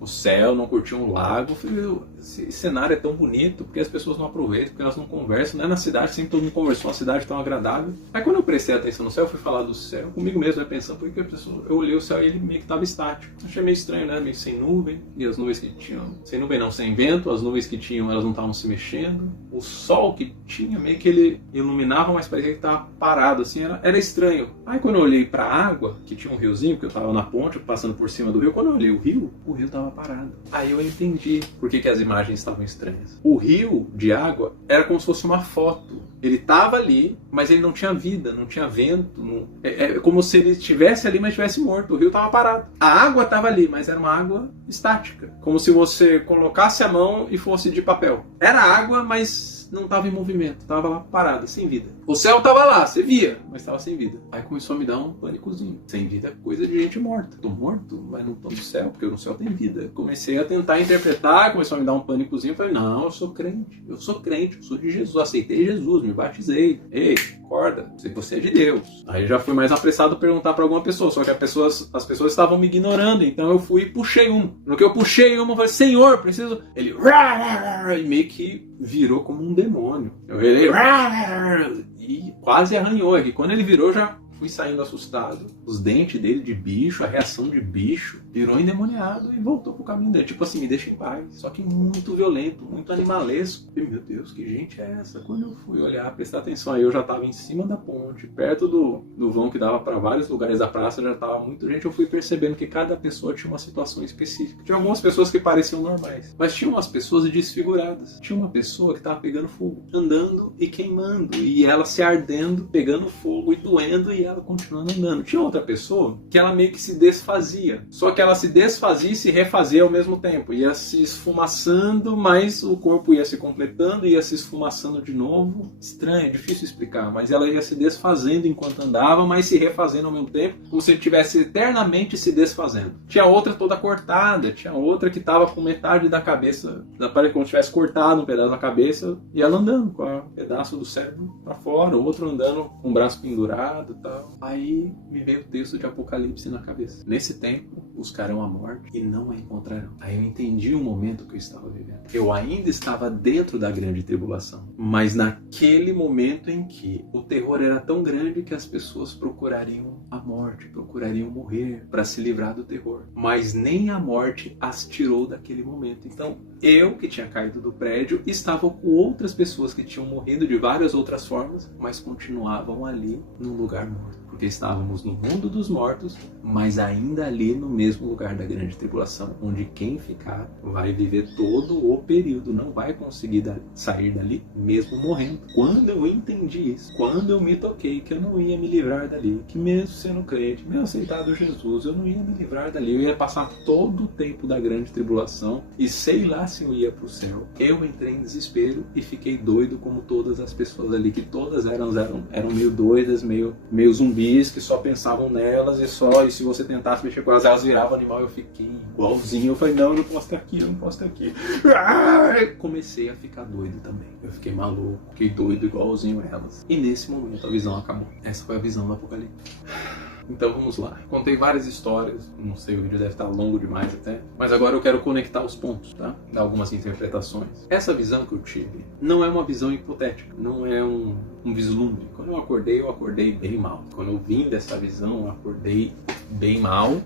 o céu, não curtiam o lago. Eu falei, esse cenário é tão bonito, porque as pessoas não aproveitam, porque elas não conversam, né? Na cidade sempre todo mundo conversou, uma cidade tão agradável. Aí quando eu prestei atenção no céu, eu fui falar do céu, comigo mesmo, né? Pensando, porque eu olhei o céu e ele meio que estava estático. Achei meio estranho, né? Meio sem nuvem, e as nuvens que tinham, sem nuvem não, sem vento, as nuvens que tinham, elas não estavam se mexendo. O sol que tinha, meio que ele iluminava, mas parecia que estava parado, assim, era estranho. Aí quando eu olhei para a água, que tinha um riozinho, que eu estava na ponte, passando por cima do rio, quando eu olhei o rio estava parado. Aí eu entendi por que as imagens estavam estranhas. O rio de água era como se fosse uma foto. Ele estava ali, mas ele não tinha vida, não tinha vento. É como se ele estivesse ali, mas estivesse morto. O rio estava parado. A água estava ali, mas era uma água estática. Como se você colocasse a mão e fosse de papel. Era água, mas não estava em movimento. Estava lá parada, sem vida. O céu estava lá, você via, mas estava sem vida. Aí começou a me dar um pânicozinho. Sem vida é coisa de gente morta. Tô morto, mas não tô no céu, porque no céu tem vida. Comecei a tentar interpretar, começou a me dar um pânicozinho. Falei, não, eu sou crente, eu sou de Jesus, aceitei Jesus, me batizei. Ei, acorda, você é de Deus. Aí já fui mais apressado perguntar para alguma pessoa, só que as pessoas estavam me ignorando, então eu fui e puxei uma. No que eu puxei uma, eu falei, Senhor, preciso... Ele... E meio que virou como um demônio. Eu virei... E quase arranhou aqui. Quando ele virou, já fui saindo assustado. Os dentes dele de bicho, a reação de bicho, virou endemoniado e voltou pro caminho dele. Tipo assim, me deixa em paz. Só que muito violento, muito animalesco. E, meu Deus, que gente é essa? Quando eu fui olhar, prestar atenção, aí eu já tava em cima da ponte, perto do vão que dava para vários lugares da praça, já tava muita gente. Eu fui percebendo que cada pessoa tinha uma situação específica. Tinha algumas pessoas que pareciam normais, mas tinha umas pessoas desfiguradas. Tinha uma pessoa que tava pegando fogo, andando e queimando, e ela se ardendo, pegando fogo e doendo, e ela continuando andando. Tinha outra pessoa que ela meio que se desfazia, só que ela se desfazia e se refazia ao mesmo tempo, ia se esfumaçando, mas o corpo ia se completando, ia se esfumaçando de novo. Estranho, é difícil explicar, mas ela ia se desfazendo enquanto andava, mas se refazendo ao mesmo tempo, como se ele estivesse eternamente se desfazendo. Tinha outra toda cortada, tinha outra que estava com metade da cabeça, parece como se tivesse cortado um pedaço da cabeça, e ela andando com um pedaço do cérebro para fora, o outro andando com o braço pendurado e tal. Aí me veio o texto de Apocalipse na cabeça. Nesse tempo, buscarão a morte e não a encontrarão. Aí eu entendi o momento que eu estava vivendo. Eu ainda estava dentro da grande tribulação, mas naquele momento em que o terror era tão grande que as pessoas procurariam a morte, procurariam morrer para se livrar do terror. Mas nem a morte as tirou daquele momento. Então, eu, que tinha caído do prédio, estava com outras pessoas que tinham morrido de várias outras formas, mas continuavam ali no lugar morto. Porque estávamos no mundo dos mortos, mas ainda ali no mesmo lugar da grande tribulação, onde quem ficar vai viver todo o período, não vai conseguir sair dali, mesmo morrendo. Quando eu entendi isso, quando eu me toquei que eu não ia me livrar dali, que mesmo sendo crente, mesmo aceitado Jesus, eu não ia me livrar dali, eu ia passar todo o tempo da grande tribulação e sei lá se eu ia para o céu, eu entrei em desespero e fiquei doido como todas as pessoas ali, que todas eram meio doidas, meio zumbis, que só pensavam nelas e se você tentasse mexer com elas viravam animal. Eu fiquei igualzinho, eu falei, não, eu não posso estar aqui, eu não posso estar aqui. Comecei a ficar doido também, eu fiquei maluco, fiquei doido igualzinho elas. E nesse momento a visão acabou. Essa foi a visão do Apocalipse. Então vamos lá. Contei várias histórias, não sei, o vídeo deve estar longo demais até, mas agora eu quero conectar os pontos, tá? Dar algumas interpretações. Essa visão que eu tive não é uma visão hipotética, não é um vislumbre. Quando eu acordei bem mal. Quando eu vim dessa visão, eu acordei bem mal,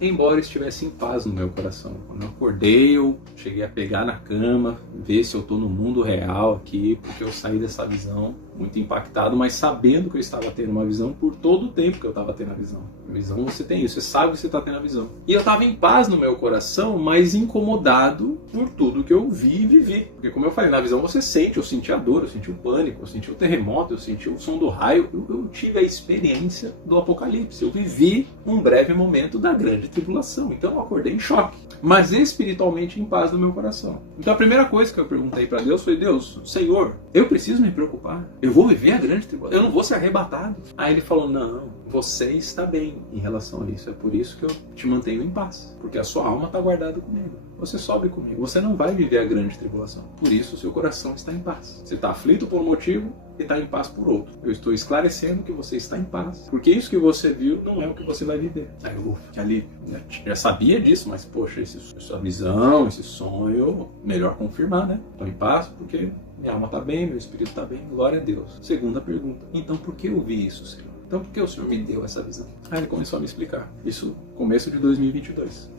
embora estivesse em paz no meu coração. Quando eu acordei, eu cheguei a pegar na cama, ver se eu tô no mundo real aqui, porque eu saí dessa visão muito impactado, mas sabendo que eu estava tendo uma visão por todo o tempo que eu estava tendo a visão. A visão você tem isso, você sabe que você está tendo a visão. E eu estava em paz no meu coração, mas incomodado por tudo que eu vi e vivi. Porque como eu falei, na visão você sente, eu senti a dor, eu senti o pânico, eu senti o terremoto, eu senti o som do raio, eu tive a experiência do apocalipse. Eu vivi um breve momento da grande tribulação. Então eu acordei em choque, mas espiritualmente em paz no meu coração. Então a primeira coisa que eu perguntei para Deus foi: Deus, Senhor, eu preciso me preocupar? Eu vou viver a grande tribulação? Eu não vou ser arrebatado? Aí ele falou: não, você está bem em relação a isso. É por isso que eu te mantenho em paz, porque a sua alma está guardada comigo. Você sobe comigo. Você não vai viver a grande tribulação. Por isso o seu coração está em paz. Você está aflito por um motivo e está em paz por outro. Eu estou esclarecendo que você está em paz, porque isso que você viu não é o que você vai viver. Aí eu, que alívio, né? Já sabia disso, mas poxa, essa visão, esse sonho, melhor confirmar, né? Estou em paz porque minha alma está bem, meu espírito está bem, glória a Deus. Segunda pergunta: então por que eu vi isso, Senhor? Então por que o Senhor me deu essa visão? Aí ele começou a me explicar. Isso começo de 2022.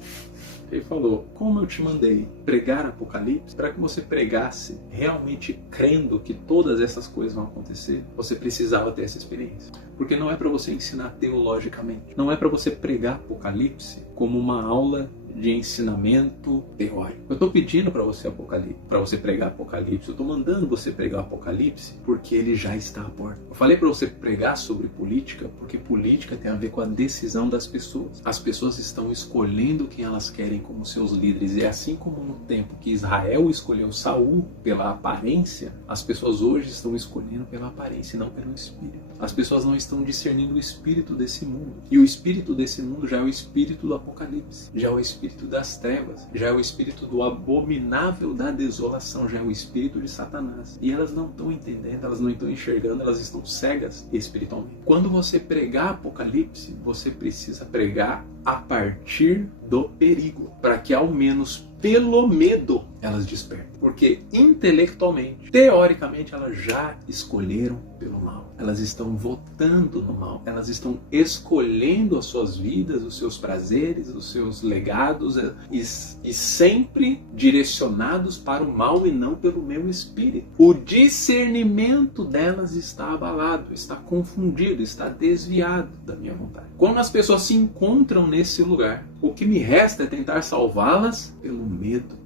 Ele falou: como eu te mandei pregar Apocalipse, para que você pregasse realmente crendo que todas essas coisas vão acontecer, você precisava ter essa experiência. Porque não é para você ensinar teologicamente. Não é para você pregar Apocalipse como uma aula de ensinamento teórico. Eu estou pedindo para você pregar Apocalipse. Eu estou mandando você pregar Apocalipse porque ele já está à porta. Eu falei para você pregar sobre política porque política tem a ver com a decisão das pessoas. As pessoas estão escolhendo quem elas querem como seus líderes. E assim como no tempo que Israel escolheu Saul pela aparência, as pessoas hoje estão escolhendo pela aparência e não pelo espírito. As pessoas não estão discernindo o espírito desse mundo. E o espírito desse mundo já é o espírito do Apocalipse. Já é o espírito das trevas. Já é o espírito do abominável da desolação. Já é o espírito de Satanás. E elas não estão entendendo, elas não estão enxergando, elas estão cegas espiritualmente. Quando você pregar Apocalipse, você precisa pregar a partir do perigo, para que ao menos pelo medo elas despertem. Porque intelectualmente, teoricamente, elas já escolheram pelo mal. Elas estão votando no mal. Elas estão escolhendo as suas vidas, os seus prazeres, os seus legados e sempre direcionados para o mal e não pelo meu espírito. O discernimento delas está abalado, está confundido, está desviado da minha vontade. Quando as pessoas se encontram nesse lugar, o que me resta é tentar salvá-las pelo medo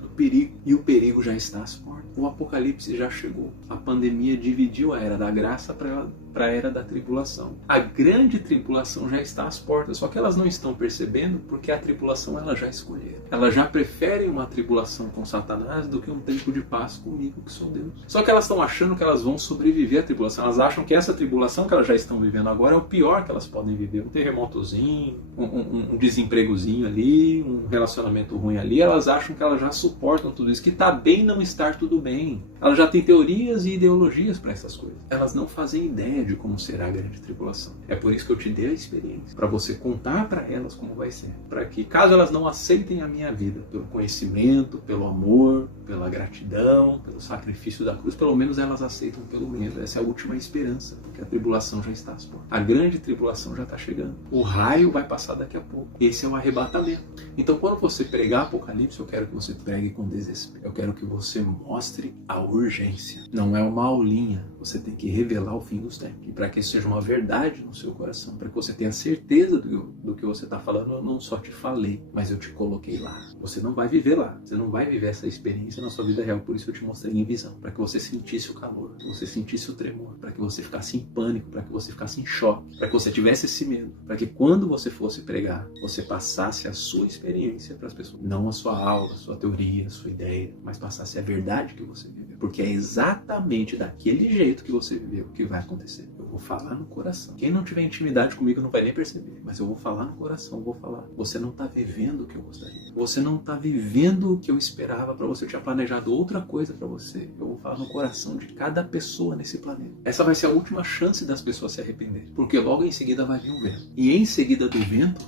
do perigo. E o perigo já está às portas. O Apocalipse já chegou. A pandemia dividiu a era da graça para a era da tribulação. A grande tribulação já está às portas, só que elas não estão percebendo porque a tribulação elas já escolheram. Elas já preferem uma tribulação com Satanás do que um tempo de paz comigo, que sou Deus. Só que elas estão achando que elas vão sobreviver à tribulação. Elas acham que essa tribulação que elas já estão vivendo agora é o pior que elas podem viver. Um terremotozinho, um desempregozinho ali, um relacionamento ruim ali. Elas acham que elas já suportam tudo isso, que está bem não estar tudo bem. Elas já têm teorias e ideologias para essas coisas. Elas não fazem ideia de como será a grande tribulação. É por isso que eu te dei a experiência, para você contar para elas como vai ser, para que caso elas não aceitem a minha vida, pelo conhecimento, pelo amor, pela gratidão, pelo sacrifício da cruz, pelo menos elas aceitam pelo medo. Essa é a última esperança, porque a tribulação já está às portas. A grande tribulação já está chegando. O raio vai passar daqui a pouco. Esse é o arrebatamento. Então quando você pregar Apocalipse, eu quero que você pregue com desespero. Eu quero que você mostre a urgência. Não é uma aulinha. Você tem que revelar o fim dos tempos. E para que isso seja uma verdade no seu coração, para que você tenha certeza do que você está falando, eu não só te falei, mas eu te coloquei lá. Você não vai viver lá. Você não vai viver essa experiência na sua vida real. Por isso eu te mostrei em visão. Para que você sentisse o calor, para que você sentisse o tremor, para que você ficasse em pânico, para que você ficasse em choque, para que você tivesse esse medo, para que quando você fosse pregar, você passasse a sua experiência para as pessoas. Não a sua aula, a sua teoria, a sua ideia, mas passasse a verdade que você viveu. Porque é exatamente daquele jeito que você viveu que vai acontecer. Eu vou falar no coração. Quem não tiver intimidade comigo não vai nem perceber, mas eu vou falar no coração, vou falar. Você não está vivendo o que eu gostaria. Você não está vivendo o que eu esperava para você. Eu tinha planejado outra coisa para você. Eu vou falar no coração de cada pessoa nesse planeta. Essa vai ser a última chance das pessoas se arrependerem, porque logo em seguida vai vir o vento. E em seguida do vento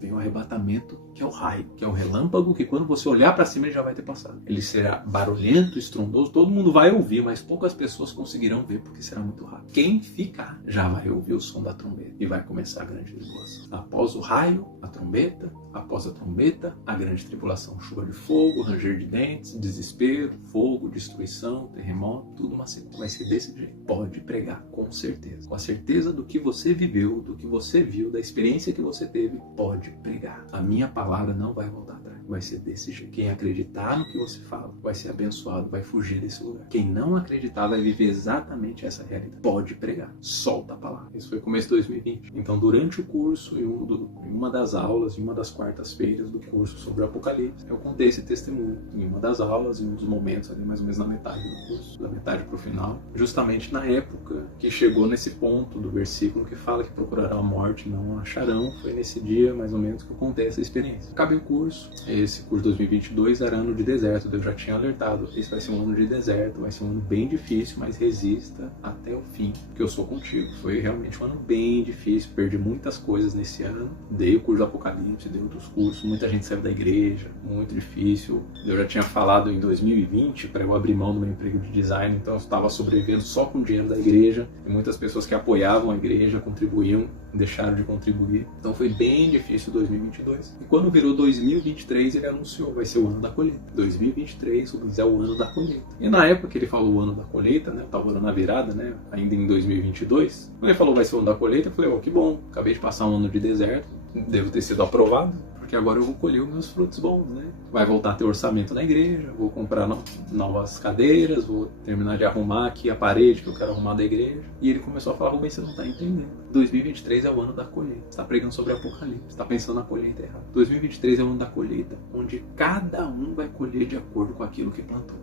vem o arrebatamento, que é o raio, que é o relâmpago, que quando você olhar para cima ele já vai ter passado. Ele será barulhento, estrondoso, todo mundo vai ouvir, mas poucas pessoas conseguirão ver porque será muito rápido. Quem ficar já vai ouvir o som da trombeta e vai começar a grande tribulação. Após o raio, a trombeta, após a trombeta, a grande tribulação, chuva de fogo, ranger de dentes, desespero, fogo, destruição, terremoto, tudo uma sequência. Vai ser desse jeito. Pode pregar, com certeza. Com a certeza do que você viveu, do que você viu, da experiência que você teve, pode pregar. A minha palavra não vai voltar atrás. Vai ser desse jeito. Quem acreditar no que você fala vai ser abençoado, vai fugir desse lugar. Quem não acreditar vai viver exatamente essa realidade. Pode pregar. Solta a palavra. Isso foi começo de 2020. Então, durante o curso, em uma das aulas, em uma das quartas-feiras do curso sobre Apocalipse, eu contei esse testemunho. Em uma das aulas, em um dos momentos ali, mais ou menos na metade do curso, da metade para o final, justamente na época que chegou nesse ponto do versículo que fala que procurarão a morte, não a acharão. Foi nesse dia, mais ou menos, que eu contei essa experiência. Acabei o curso. Esse curso 2022 era ano de deserto. Deus já tinha alertado. Esse vai ser um ano de deserto. Vai ser um ano bem difícil, mas resista até o fim, porque eu sou contigo. Foi realmente um ano bem difícil. Perdi muitas coisas nesse ano. Dei o curso do Apocalipse, dei outros cursos. Muita gente saiu da igreja. Muito difícil. Eu já tinha falado em 2020 para eu abrir mão do meu emprego de design. Então eu estava sobrevivendo só com o dinheiro da igreja. E muitas pessoas que apoiavam a igreja, contribuíam, deixaram de contribuir. Então foi bem difícil 2022. E quando virou 2023, ele anunciou, vai ser o ano da colheita. 2023 é o ano da colheita. E na época que ele falou o ano da colheita, né, tava na virada, né, ainda em 2022, quando ele falou vai ser o ano da colheita, eu falei, que bom, acabei de passar um ano de deserto, devo ter sido aprovado, porque agora eu vou colher os meus frutos bons, né? Vai voltar a ter orçamento na igreja, vou comprar novas cadeiras, vou terminar de arrumar aqui a parede que eu quero arrumar da igreja. E ele começou a falar, Rubens, você não está entendendo. 2023 é o ano da colheita. Você está pregando sobre Apocalipse, você está pensando na colheita errada. 2023 é o ano da colheita, onde cada um vai colher de acordo com aquilo que plantou.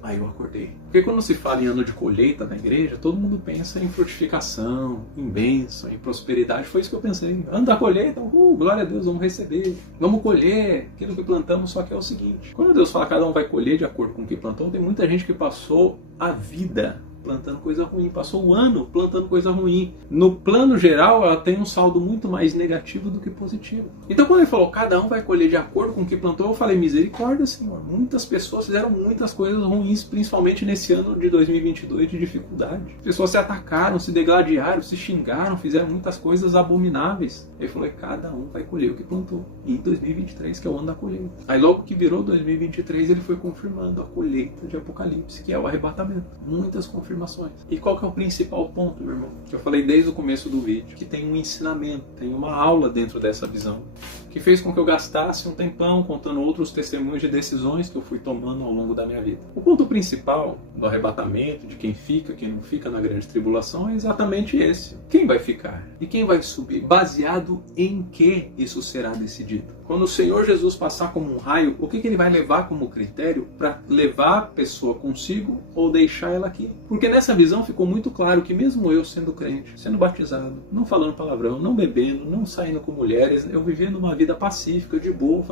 Aí eu acordei. Porque quando se fala em ano de colheita na igreja, todo mundo pensa em frutificação, em bênção, em prosperidade. Foi isso que eu pensei. Ano da colheita, glória a Deus, vamos receber. Vamos colher aquilo que plantamos, só que é o seguinte. Quando Deus fala que cada um vai colher de acordo com o que plantou, tem muita gente que passou a vida plantando coisa ruim, passou o ano plantando coisa ruim. No plano geral, ela tem um saldo muito mais negativo do que positivo. Então quando ele falou, cada um vai colher de acordo com o que plantou, eu falei, misericórdia, Senhor. Muitas pessoas fizeram muitas coisas ruins, principalmente nesse ano de 2022 de dificuldade. Pessoas se atacaram, se degladiaram, se xingaram, fizeram muitas coisas abomináveis. Ele falou, cada um vai colher o que plantou. E em 2023, que é o ano da colheita. Aí logo que virou 2023, ele foi confirmando a colheita de Apocalipse, que é o arrebatamento. Muitas confirmações. E qual que é o principal ponto, meu irmão? Que eu falei desde o começo do vídeo, que tem um ensinamento, tem uma aula dentro dessa visão, que fez com que eu gastasse um tempão contando outros testemunhos de decisões que eu fui tomando ao longo da minha vida. O ponto principal do arrebatamento, de quem fica, quem não fica na grande tribulação, é exatamente esse. Quem vai ficar? E quem vai subir? Baseado em que isso será decidido? Quando o Senhor Jesus passar como um raio, o que ele vai levar como critério para levar a pessoa consigo ou deixar ela aqui? Porque nessa visão ficou muito claro que mesmo eu sendo crente, sendo batizado, não falando palavrão, não bebendo, não saindo com mulheres, eu vivendo uma vida pacífica, de boa,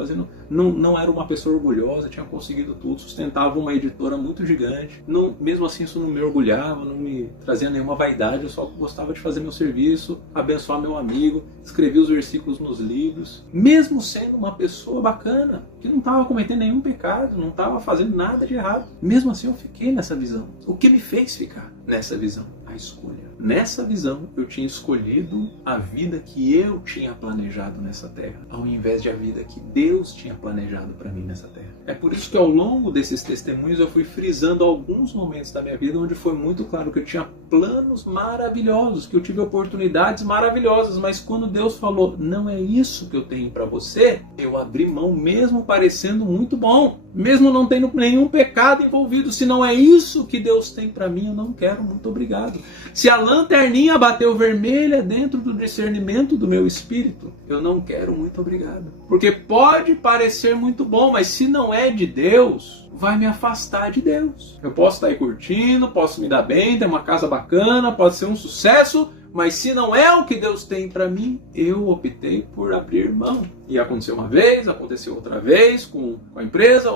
não era uma pessoa orgulhosa, tinha conseguido tudo, sustentava uma editora muito gigante, mesmo assim isso não me orgulhava, não me trazia nenhuma vaidade, eu só gostava de fazer meu serviço, abençoar meu amigo, escrever os versículos nos livros, mesmo sendo uma pessoa bacana, que não estava cometendo nenhum pecado, não estava fazendo nada de errado. Mesmo assim eu fiquei nessa visão. O que me fez ficar nessa visão? A escolha. Nessa visão eu tinha escolhido a vida que eu tinha planejado nessa terra, ao invés de a vida que Deus tinha planejado para mim nessa terra. É por isso que ao longo desses testemunhos eu fui frisando alguns momentos da minha vida onde foi muito claro que eu tinha planos maravilhosos, que eu tive oportunidades maravilhosas, mas quando Deus falou, não é isso que eu tenho para você, eu abri mão mesmo parecendo muito bom. mesmo não tendo nenhum pecado envolvido. Se não é isso que Deus tem para mim, eu não quero, muito obrigado. Se a lanterninha bateu vermelha dentro do discernimento do meu espírito, eu não quero, muito obrigado. Porque pode parecer muito bom, mas se não é de Deus, vai me afastar de Deus. Eu posso estar aí curtindo, posso me dar bem, ter uma casa bacana, pode ser um sucesso, mas se não é o que Deus tem para mim, eu optei por abrir mão. E aconteceu uma vez, aconteceu outra vez com a empresa,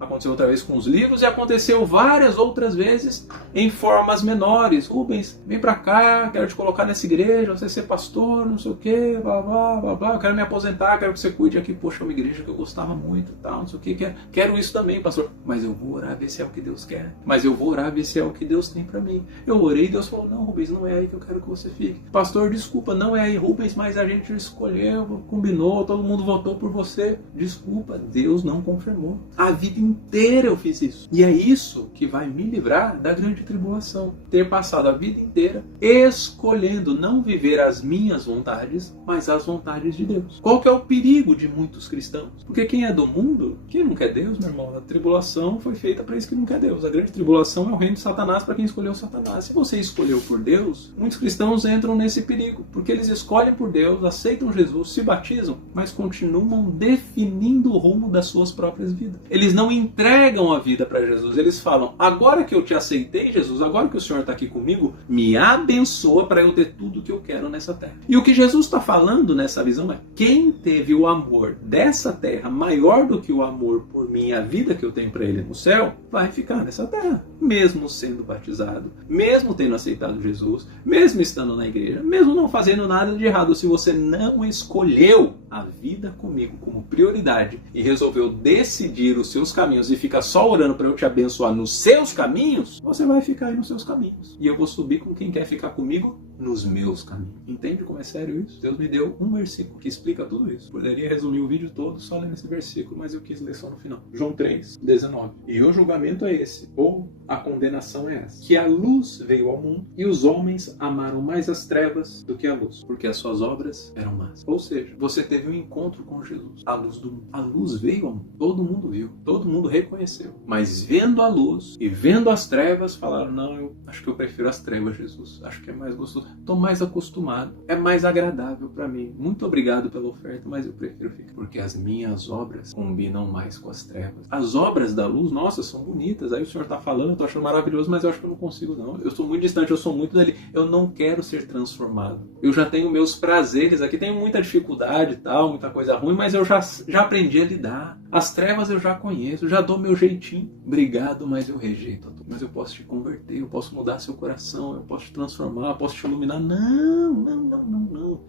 aconteceu outra vez com os livros e aconteceu várias outras vezes em formas menores. Rubens, vem pra cá, quero te colocar nessa igreja, você ser pastor, não sei o que, blá, blá, blá, blá, eu quero me aposentar, quero que você cuide aqui, poxa, é uma igreja que eu gostava muito e tal, não sei o que, quero isso também, pastor. Mas eu vou orar, ver se é o que Deus quer. Mas eu vou orar, ver se é o que Deus tem pra mim. Eu orei e Deus falou, não, Rubens, não é aí que eu quero que você fique. Pastor, desculpa, não é aí, Rubens, mas a gente escolheu, combinou, todo mundo votou por você. Desculpa, Deus não confirmou. A vida inteira eu fiz isso. E é isso que vai me livrar da grande tribulação. Ter passado a vida inteira escolhendo não viver as minhas vontades, mas as vontades de Deus. Qual que é o perigo de muitos cristãos? Porque quem é do mundo, quem não quer Deus, meu irmão, a tribulação foi feita para isso que não quer Deus. A grande tribulação é o reino de Satanás para quem escolheu Satanás. Se você escolheu por Deus, muitos cristãos entram nesse perigo, porque eles escolhem por Deus, aceitam Jesus, se batizam, mas continuam definindo o rumo das suas próprias vidas. Eles não entregam a vida para Jesus. Eles falam, agora que eu te aceitei, Jesus, agora que o Senhor está aqui comigo, me abençoa para eu ter tudo que eu quero nessa terra. E o que Jesus está falando nessa visão é, quem teve o amor dessa terra maior do que o amor por mim e a vida que eu tenho para ele no céu, vai ficar nessa terra. Mesmo sendo batizado, mesmo tendo aceitado Jesus, mesmo estando na igreja, mesmo não fazendo nada de errado, se você não escolheu a vida comigo como prioridade e resolveu decidir os seus caminhos e fica só orando para eu te abençoar nos seus caminhos, você vai ficar aí nos seus caminhos. E eu vou subir com quem quer ficar comigo nos meus caminhos. Entende como é sério isso? Deus me deu um versículo que explica tudo isso. Poderia resumir o vídeo todo só lendo esse versículo, mas eu quis ler só no final. João 3, 19. E o julgamento é esse, ou a condenação é essa, que a luz veio ao mundo e os homens amaram mais as trevas do que a luz, porque as suas obras eram más. Ou seja, você teve um encontro com Jesus, a luz do mundo. A luz veio ao mundo, todo mundo viu, todo mundo reconheceu. Mas vendo a luz e vendo as trevas, falaram, não, eu acho que eu prefiro as trevas, Jesus. Acho que é mais gostoso. Estou mais acostumado, é mais agradável para mim. Muito obrigado pela oferta, mas eu prefiro ficar, porque as minhas obras combinam mais com as trevas. As obras da luz, nossa, são bonitas. Aí o Senhor está falando, eu estou achando maravilhoso, mas eu acho que eu não consigo não. Eu sou muito distante, eu sou muito dali. Eu não quero ser transformado. Eu já tenho meus prazeres aqui, tenho muita dificuldade e tal, muita coisa ruim, mas eu já aprendi a lidar. As trevas eu já conheço, já dou meu jeitinho. Obrigado, mas eu rejeito a tudo. Mas eu posso te converter, eu posso mudar seu coração, eu posso te transformar, eu posso te iluminar. Não.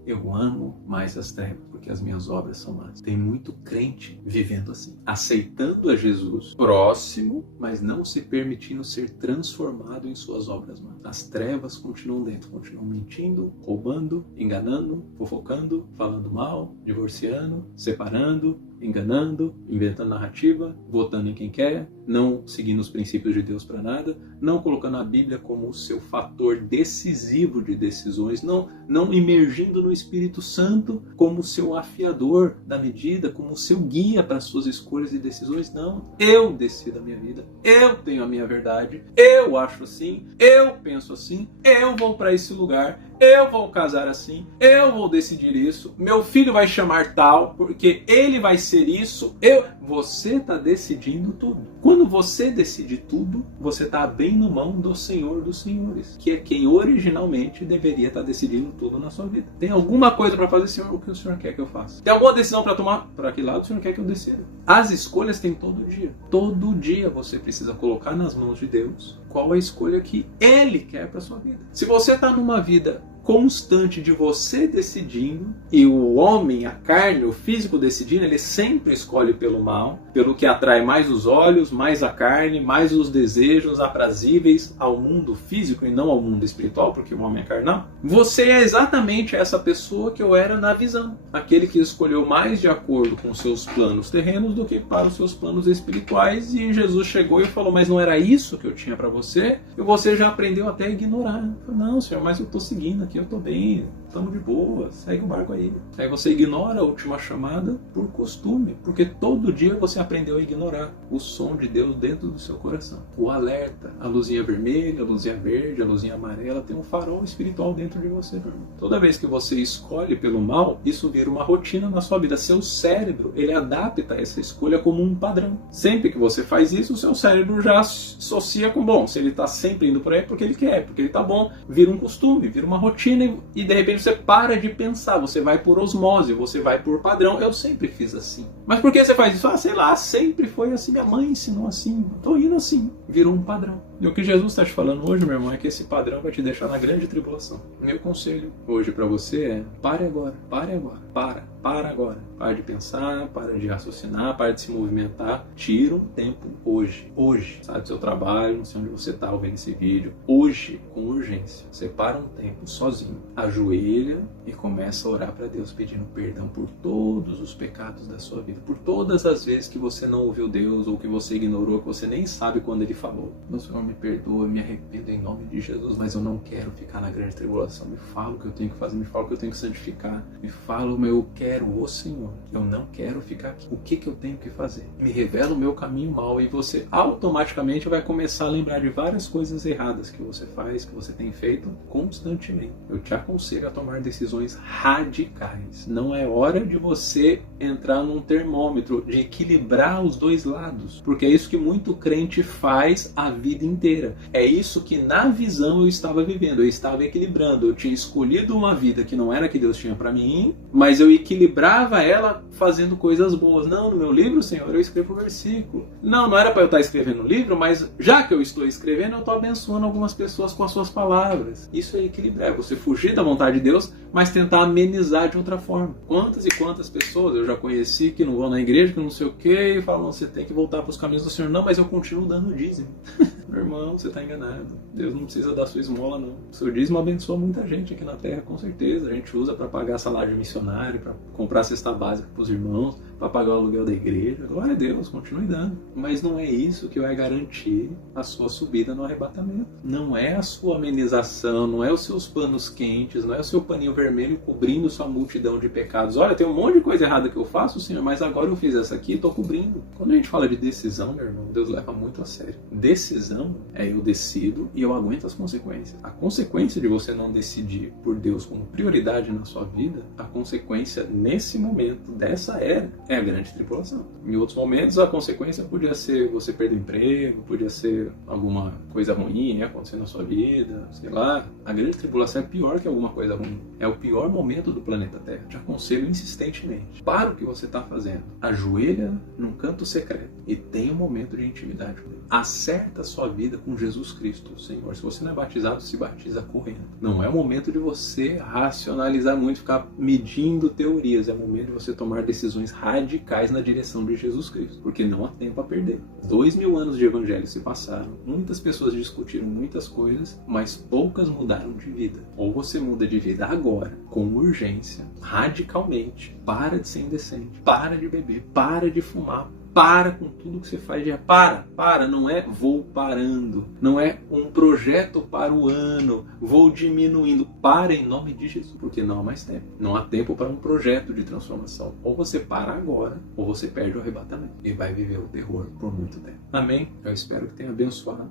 Eu amo mais as trevas, porque as minhas obras são más. Tem muito crente vivendo assim, aceitando a Jesus próximo, mas não se permitindo ser transformado em suas obras más. As trevas continuam dentro, continuam mentindo, roubando, enganando, fofocando, falando mal, divorciando, separando, enganando, inventando narrativa, votando em quem quer, não seguindo os princípios de Deus para nada, não colocando a Bíblia como o seu fator decisivo de decisões, não imergindo no Espírito Santo como o seu afiador da medida, como o seu guia para as suas escolhas e decisões. Não, eu decido a minha vida, eu tenho a minha verdade, eu acho assim, eu penso assim, eu vou para esse lugar, eu vou casar assim, eu vou decidir isso, meu filho vai chamar tal, porque ele vai ser isso, você está decidindo tudo. Quando você decide tudo, você está abrindo mão do Senhor dos Senhores, que é quem originalmente deveria estar decidindo tudo na sua vida. Tem alguma coisa para fazer, Senhor, o que o Senhor quer que eu faça? Tem alguma decisão para tomar? Para que lado o Senhor quer que eu decida? As escolhas tem todo dia. Todo dia você precisa colocar nas mãos de Deus qual a escolha que Ele quer para sua vida. Se você está numa vida constante de você decidindo, e o homem, a carne, o físico decidindo, ele sempre escolhe pelo mal, pelo que atrai mais os olhos, mais a carne, mais os desejos aprazíveis ao mundo físico e não ao mundo espiritual, porque o homem é carnal. Você é exatamente essa pessoa que eu era na visão, aquele que escolheu mais de acordo com seus planos terrenos do que para os seus planos espirituais, e Jesus chegou e falou, mas não era isso que eu tinha para você? E você já aprendeu até a ignorar. Não, Senhor, mas eu estou seguindo aqui, eu estou bem, estamos de boa, segue o barco aí. Aí você ignora a última chamada por costume, porque todo dia você aprendeu a ignorar o som de Deus dentro do seu coração. O alerta, a luzinha vermelha, a luzinha verde, a luzinha amarela, tem um farol espiritual dentro de você, meu irmão. Toda vez que você escolhe pelo mal, isso vira uma rotina na sua vida. Seu cérebro, ele adapta essa escolha como um padrão. Sempre que você faz isso, o seu cérebro já associa com, bom, se ele está sempre indo por aí é porque ele quer, porque ele está bom, vira um costume, vira uma rotina e de repente você para de pensar, você vai por osmose, você vai por padrão. Eu sempre fiz assim. Mas por que você faz isso? Ah, sei lá, sempre foi assim, minha mãe ensinou assim, tô indo assim, virou um padrão. E o que Jesus está te falando hoje, meu irmão, é que esse padrão vai te deixar na grande tribulação. Meu conselho hoje para você é, pare agora, para agora. Para de pensar, para de raciocinar, para de se movimentar. Tira um tempo hoje. Sai do seu trabalho, não sei onde você está ouvindo esse vídeo. Hoje, com urgência, separa um tempo sozinho. Ajoelha e começa a orar para Deus pedindo perdão por todos os pecados da sua vida. Por todas as vezes que você não ouviu Deus ou que você ignorou, que você nem sabe quando Ele falou. Meu Senhor, me perdoa, me arrependo em nome de Jesus, mas eu não quero ficar na grande tribulação. Me fala o que eu tenho que fazer, me fala o que eu tenho que santificar. Me fala o meu eu quero, ô Senhor. Eu não quero ficar aqui. O que eu tenho que fazer? Me revela o meu caminho mal e você automaticamente vai começar a lembrar de várias coisas erradas que você faz, que você tem feito constantemente. Eu te aconselho a tomar decisões radicais. Não é hora de você entrar num termômetro, de equilibrar os dois lados, porque é isso que muito crente faz a vida inteira. É isso que na visão eu estava vivendo, eu estava equilibrando. Eu tinha escolhido uma vida que não era a que Deus tinha para mim, mas eu equilibrava ela fazendo coisas boas. Não, no meu livro, Senhor, eu escrevo o versículo. Não era para eu estar escrevendo o livro, mas já que eu estou escrevendo, eu estou abençoando algumas pessoas com as suas palavras. Isso é equilibrar, é você fugir da vontade de Deus, mas tentar amenizar de outra forma. Quantas e quantas pessoas eu já conheci que não vão na igreja, que não sei o quê, e falam, você tem que voltar para os caminhos do Senhor. Não, mas eu continuo dando dízimo. Meu irmão, você está enganado. Deus não precisa dar sua esmola, não. O seu dízimo abençoa muita gente aqui na terra, com certeza. A gente usa para pagar salário de missionário, para comprar cesta básica para os irmãos, para pagar o aluguel da igreja. Glória a Deus, continue dando. Mas não é isso que vai garantir a sua subida no arrebatamento. Não é a sua amenização, não é os seus panos quentes, não é o seu paninho vermelho cobrindo sua multidão de pecados. Olha, tem um monte de coisa errada que eu faço, Senhor, mas agora eu fiz essa aqui e estou cobrindo. Quando a gente fala de decisão, meu irmão, Deus leva muito a sério. Decisão é eu decido e eu aguento as consequências. A consequência de você não decidir por Deus como prioridade na sua vida, a consequência nesse momento, dessa era, é a grande tribulação. Em outros momentos, a consequência podia ser você perder o emprego, podia ser alguma coisa ruim acontecer na sua vida, sei lá. A grande tribulação é pior que alguma coisa ruim. É o pior momento do planeta Terra. Te aconselho insistentemente. Para o que você está fazendo. Ajoelha num canto secreto e tenha um momento de intimidade com Ele. Acerta a sua vida com Jesus Cristo, o Senhor. Se você não é batizado, se batiza correndo. Não é o momento de você racionalizar muito, ficar medindo teorias. É o momento de você tomar decisões radicais na direção de Jesus Cristo. Porque não há tempo a perder. 2000 anos de evangelho se passaram. Muitas pessoas discutiram muitas coisas, mas poucas mudaram de vida. Ou você muda de vida agora, com urgência, radicalmente. Para de ser indecente. Para de beber. Para de fumar. Para com tudo que você faz de para, não é vou parando, não é um projeto para o ano, vou diminuindo, para em nome de Jesus, porque não há mais tempo, não há tempo para um projeto de transformação, ou você para agora, ou você perde o arrebatamento, e vai viver o terror por muito tempo. Amém? Eu espero que tenha abençoado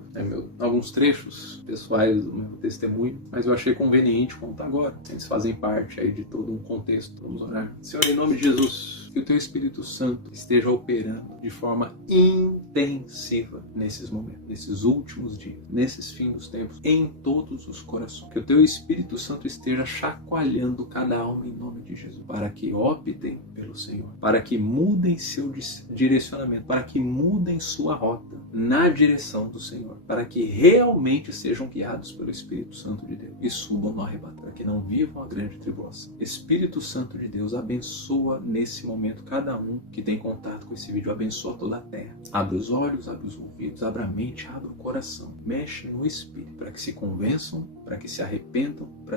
alguns trechos pessoais do meu testemunho, mas eu achei conveniente contar agora, eles fazem parte aí de todo um contexto. Vamos orar. Senhor, em nome de Jesus, que o Teu Espírito Santo esteja operando de forma intensiva nesses momentos, nesses últimos dias, nesses fins dos tempos, em todos os corações. Que o Teu Espírito Santo esteja chacoalhando cada alma em nome de Jesus, para que optem pelo Senhor, para que mudem seu direcionamento, para que mudem sua rota na direção do Senhor, para que realmente sejam guiados pelo Espírito Santo de Deus e subam no arrebatamento, para que não vivam a grande tribulação. Espírito Santo de Deus, abençoa nesse momento cada um que tem contato com esse vídeo, abençoa toda a terra. Abre os olhos, abre os ouvidos, abre a mente, abre o coração. Mexe no espírito para que se convençam, para que se arrependam, para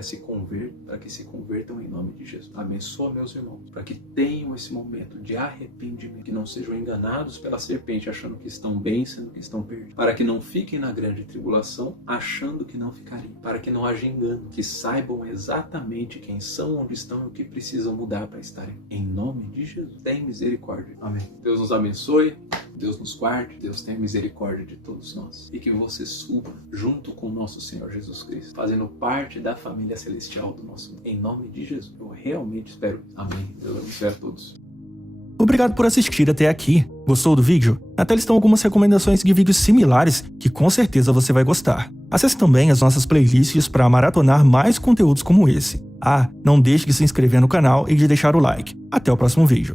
para que se convertam em nome de Jesus. Abençoa meus irmãos, para que tenham esse momento de arrependimento, que não sejam enganados pela serpente, achando que estão bem, sendo que estão perdidos, para que não fiquem na grande tribulação, achando que não ficariam, para que não haja engano, que saibam exatamente quem são, onde estão e o que precisam mudar para estarem. Em nome de Jesus, tem misericórdia. Amém. Deus nos abençoe, Deus nos guarde, Deus tenha misericórdia de todos nós, e que você suba junto com o nosso Senhor Jesus Cristo, fazendo parte da família celestial do nosso mundo. Em nome de Jesus, eu realmente espero. Amém. Deus abençoe a todos. Obrigado por assistir até aqui. Gostou do vídeo? Na tela estão algumas recomendações de vídeos similares que com certeza você vai gostar. Acesse também as nossas playlists para maratonar mais conteúdos como esse. Não deixe de se inscrever no canal e de deixar o like. Até o próximo vídeo.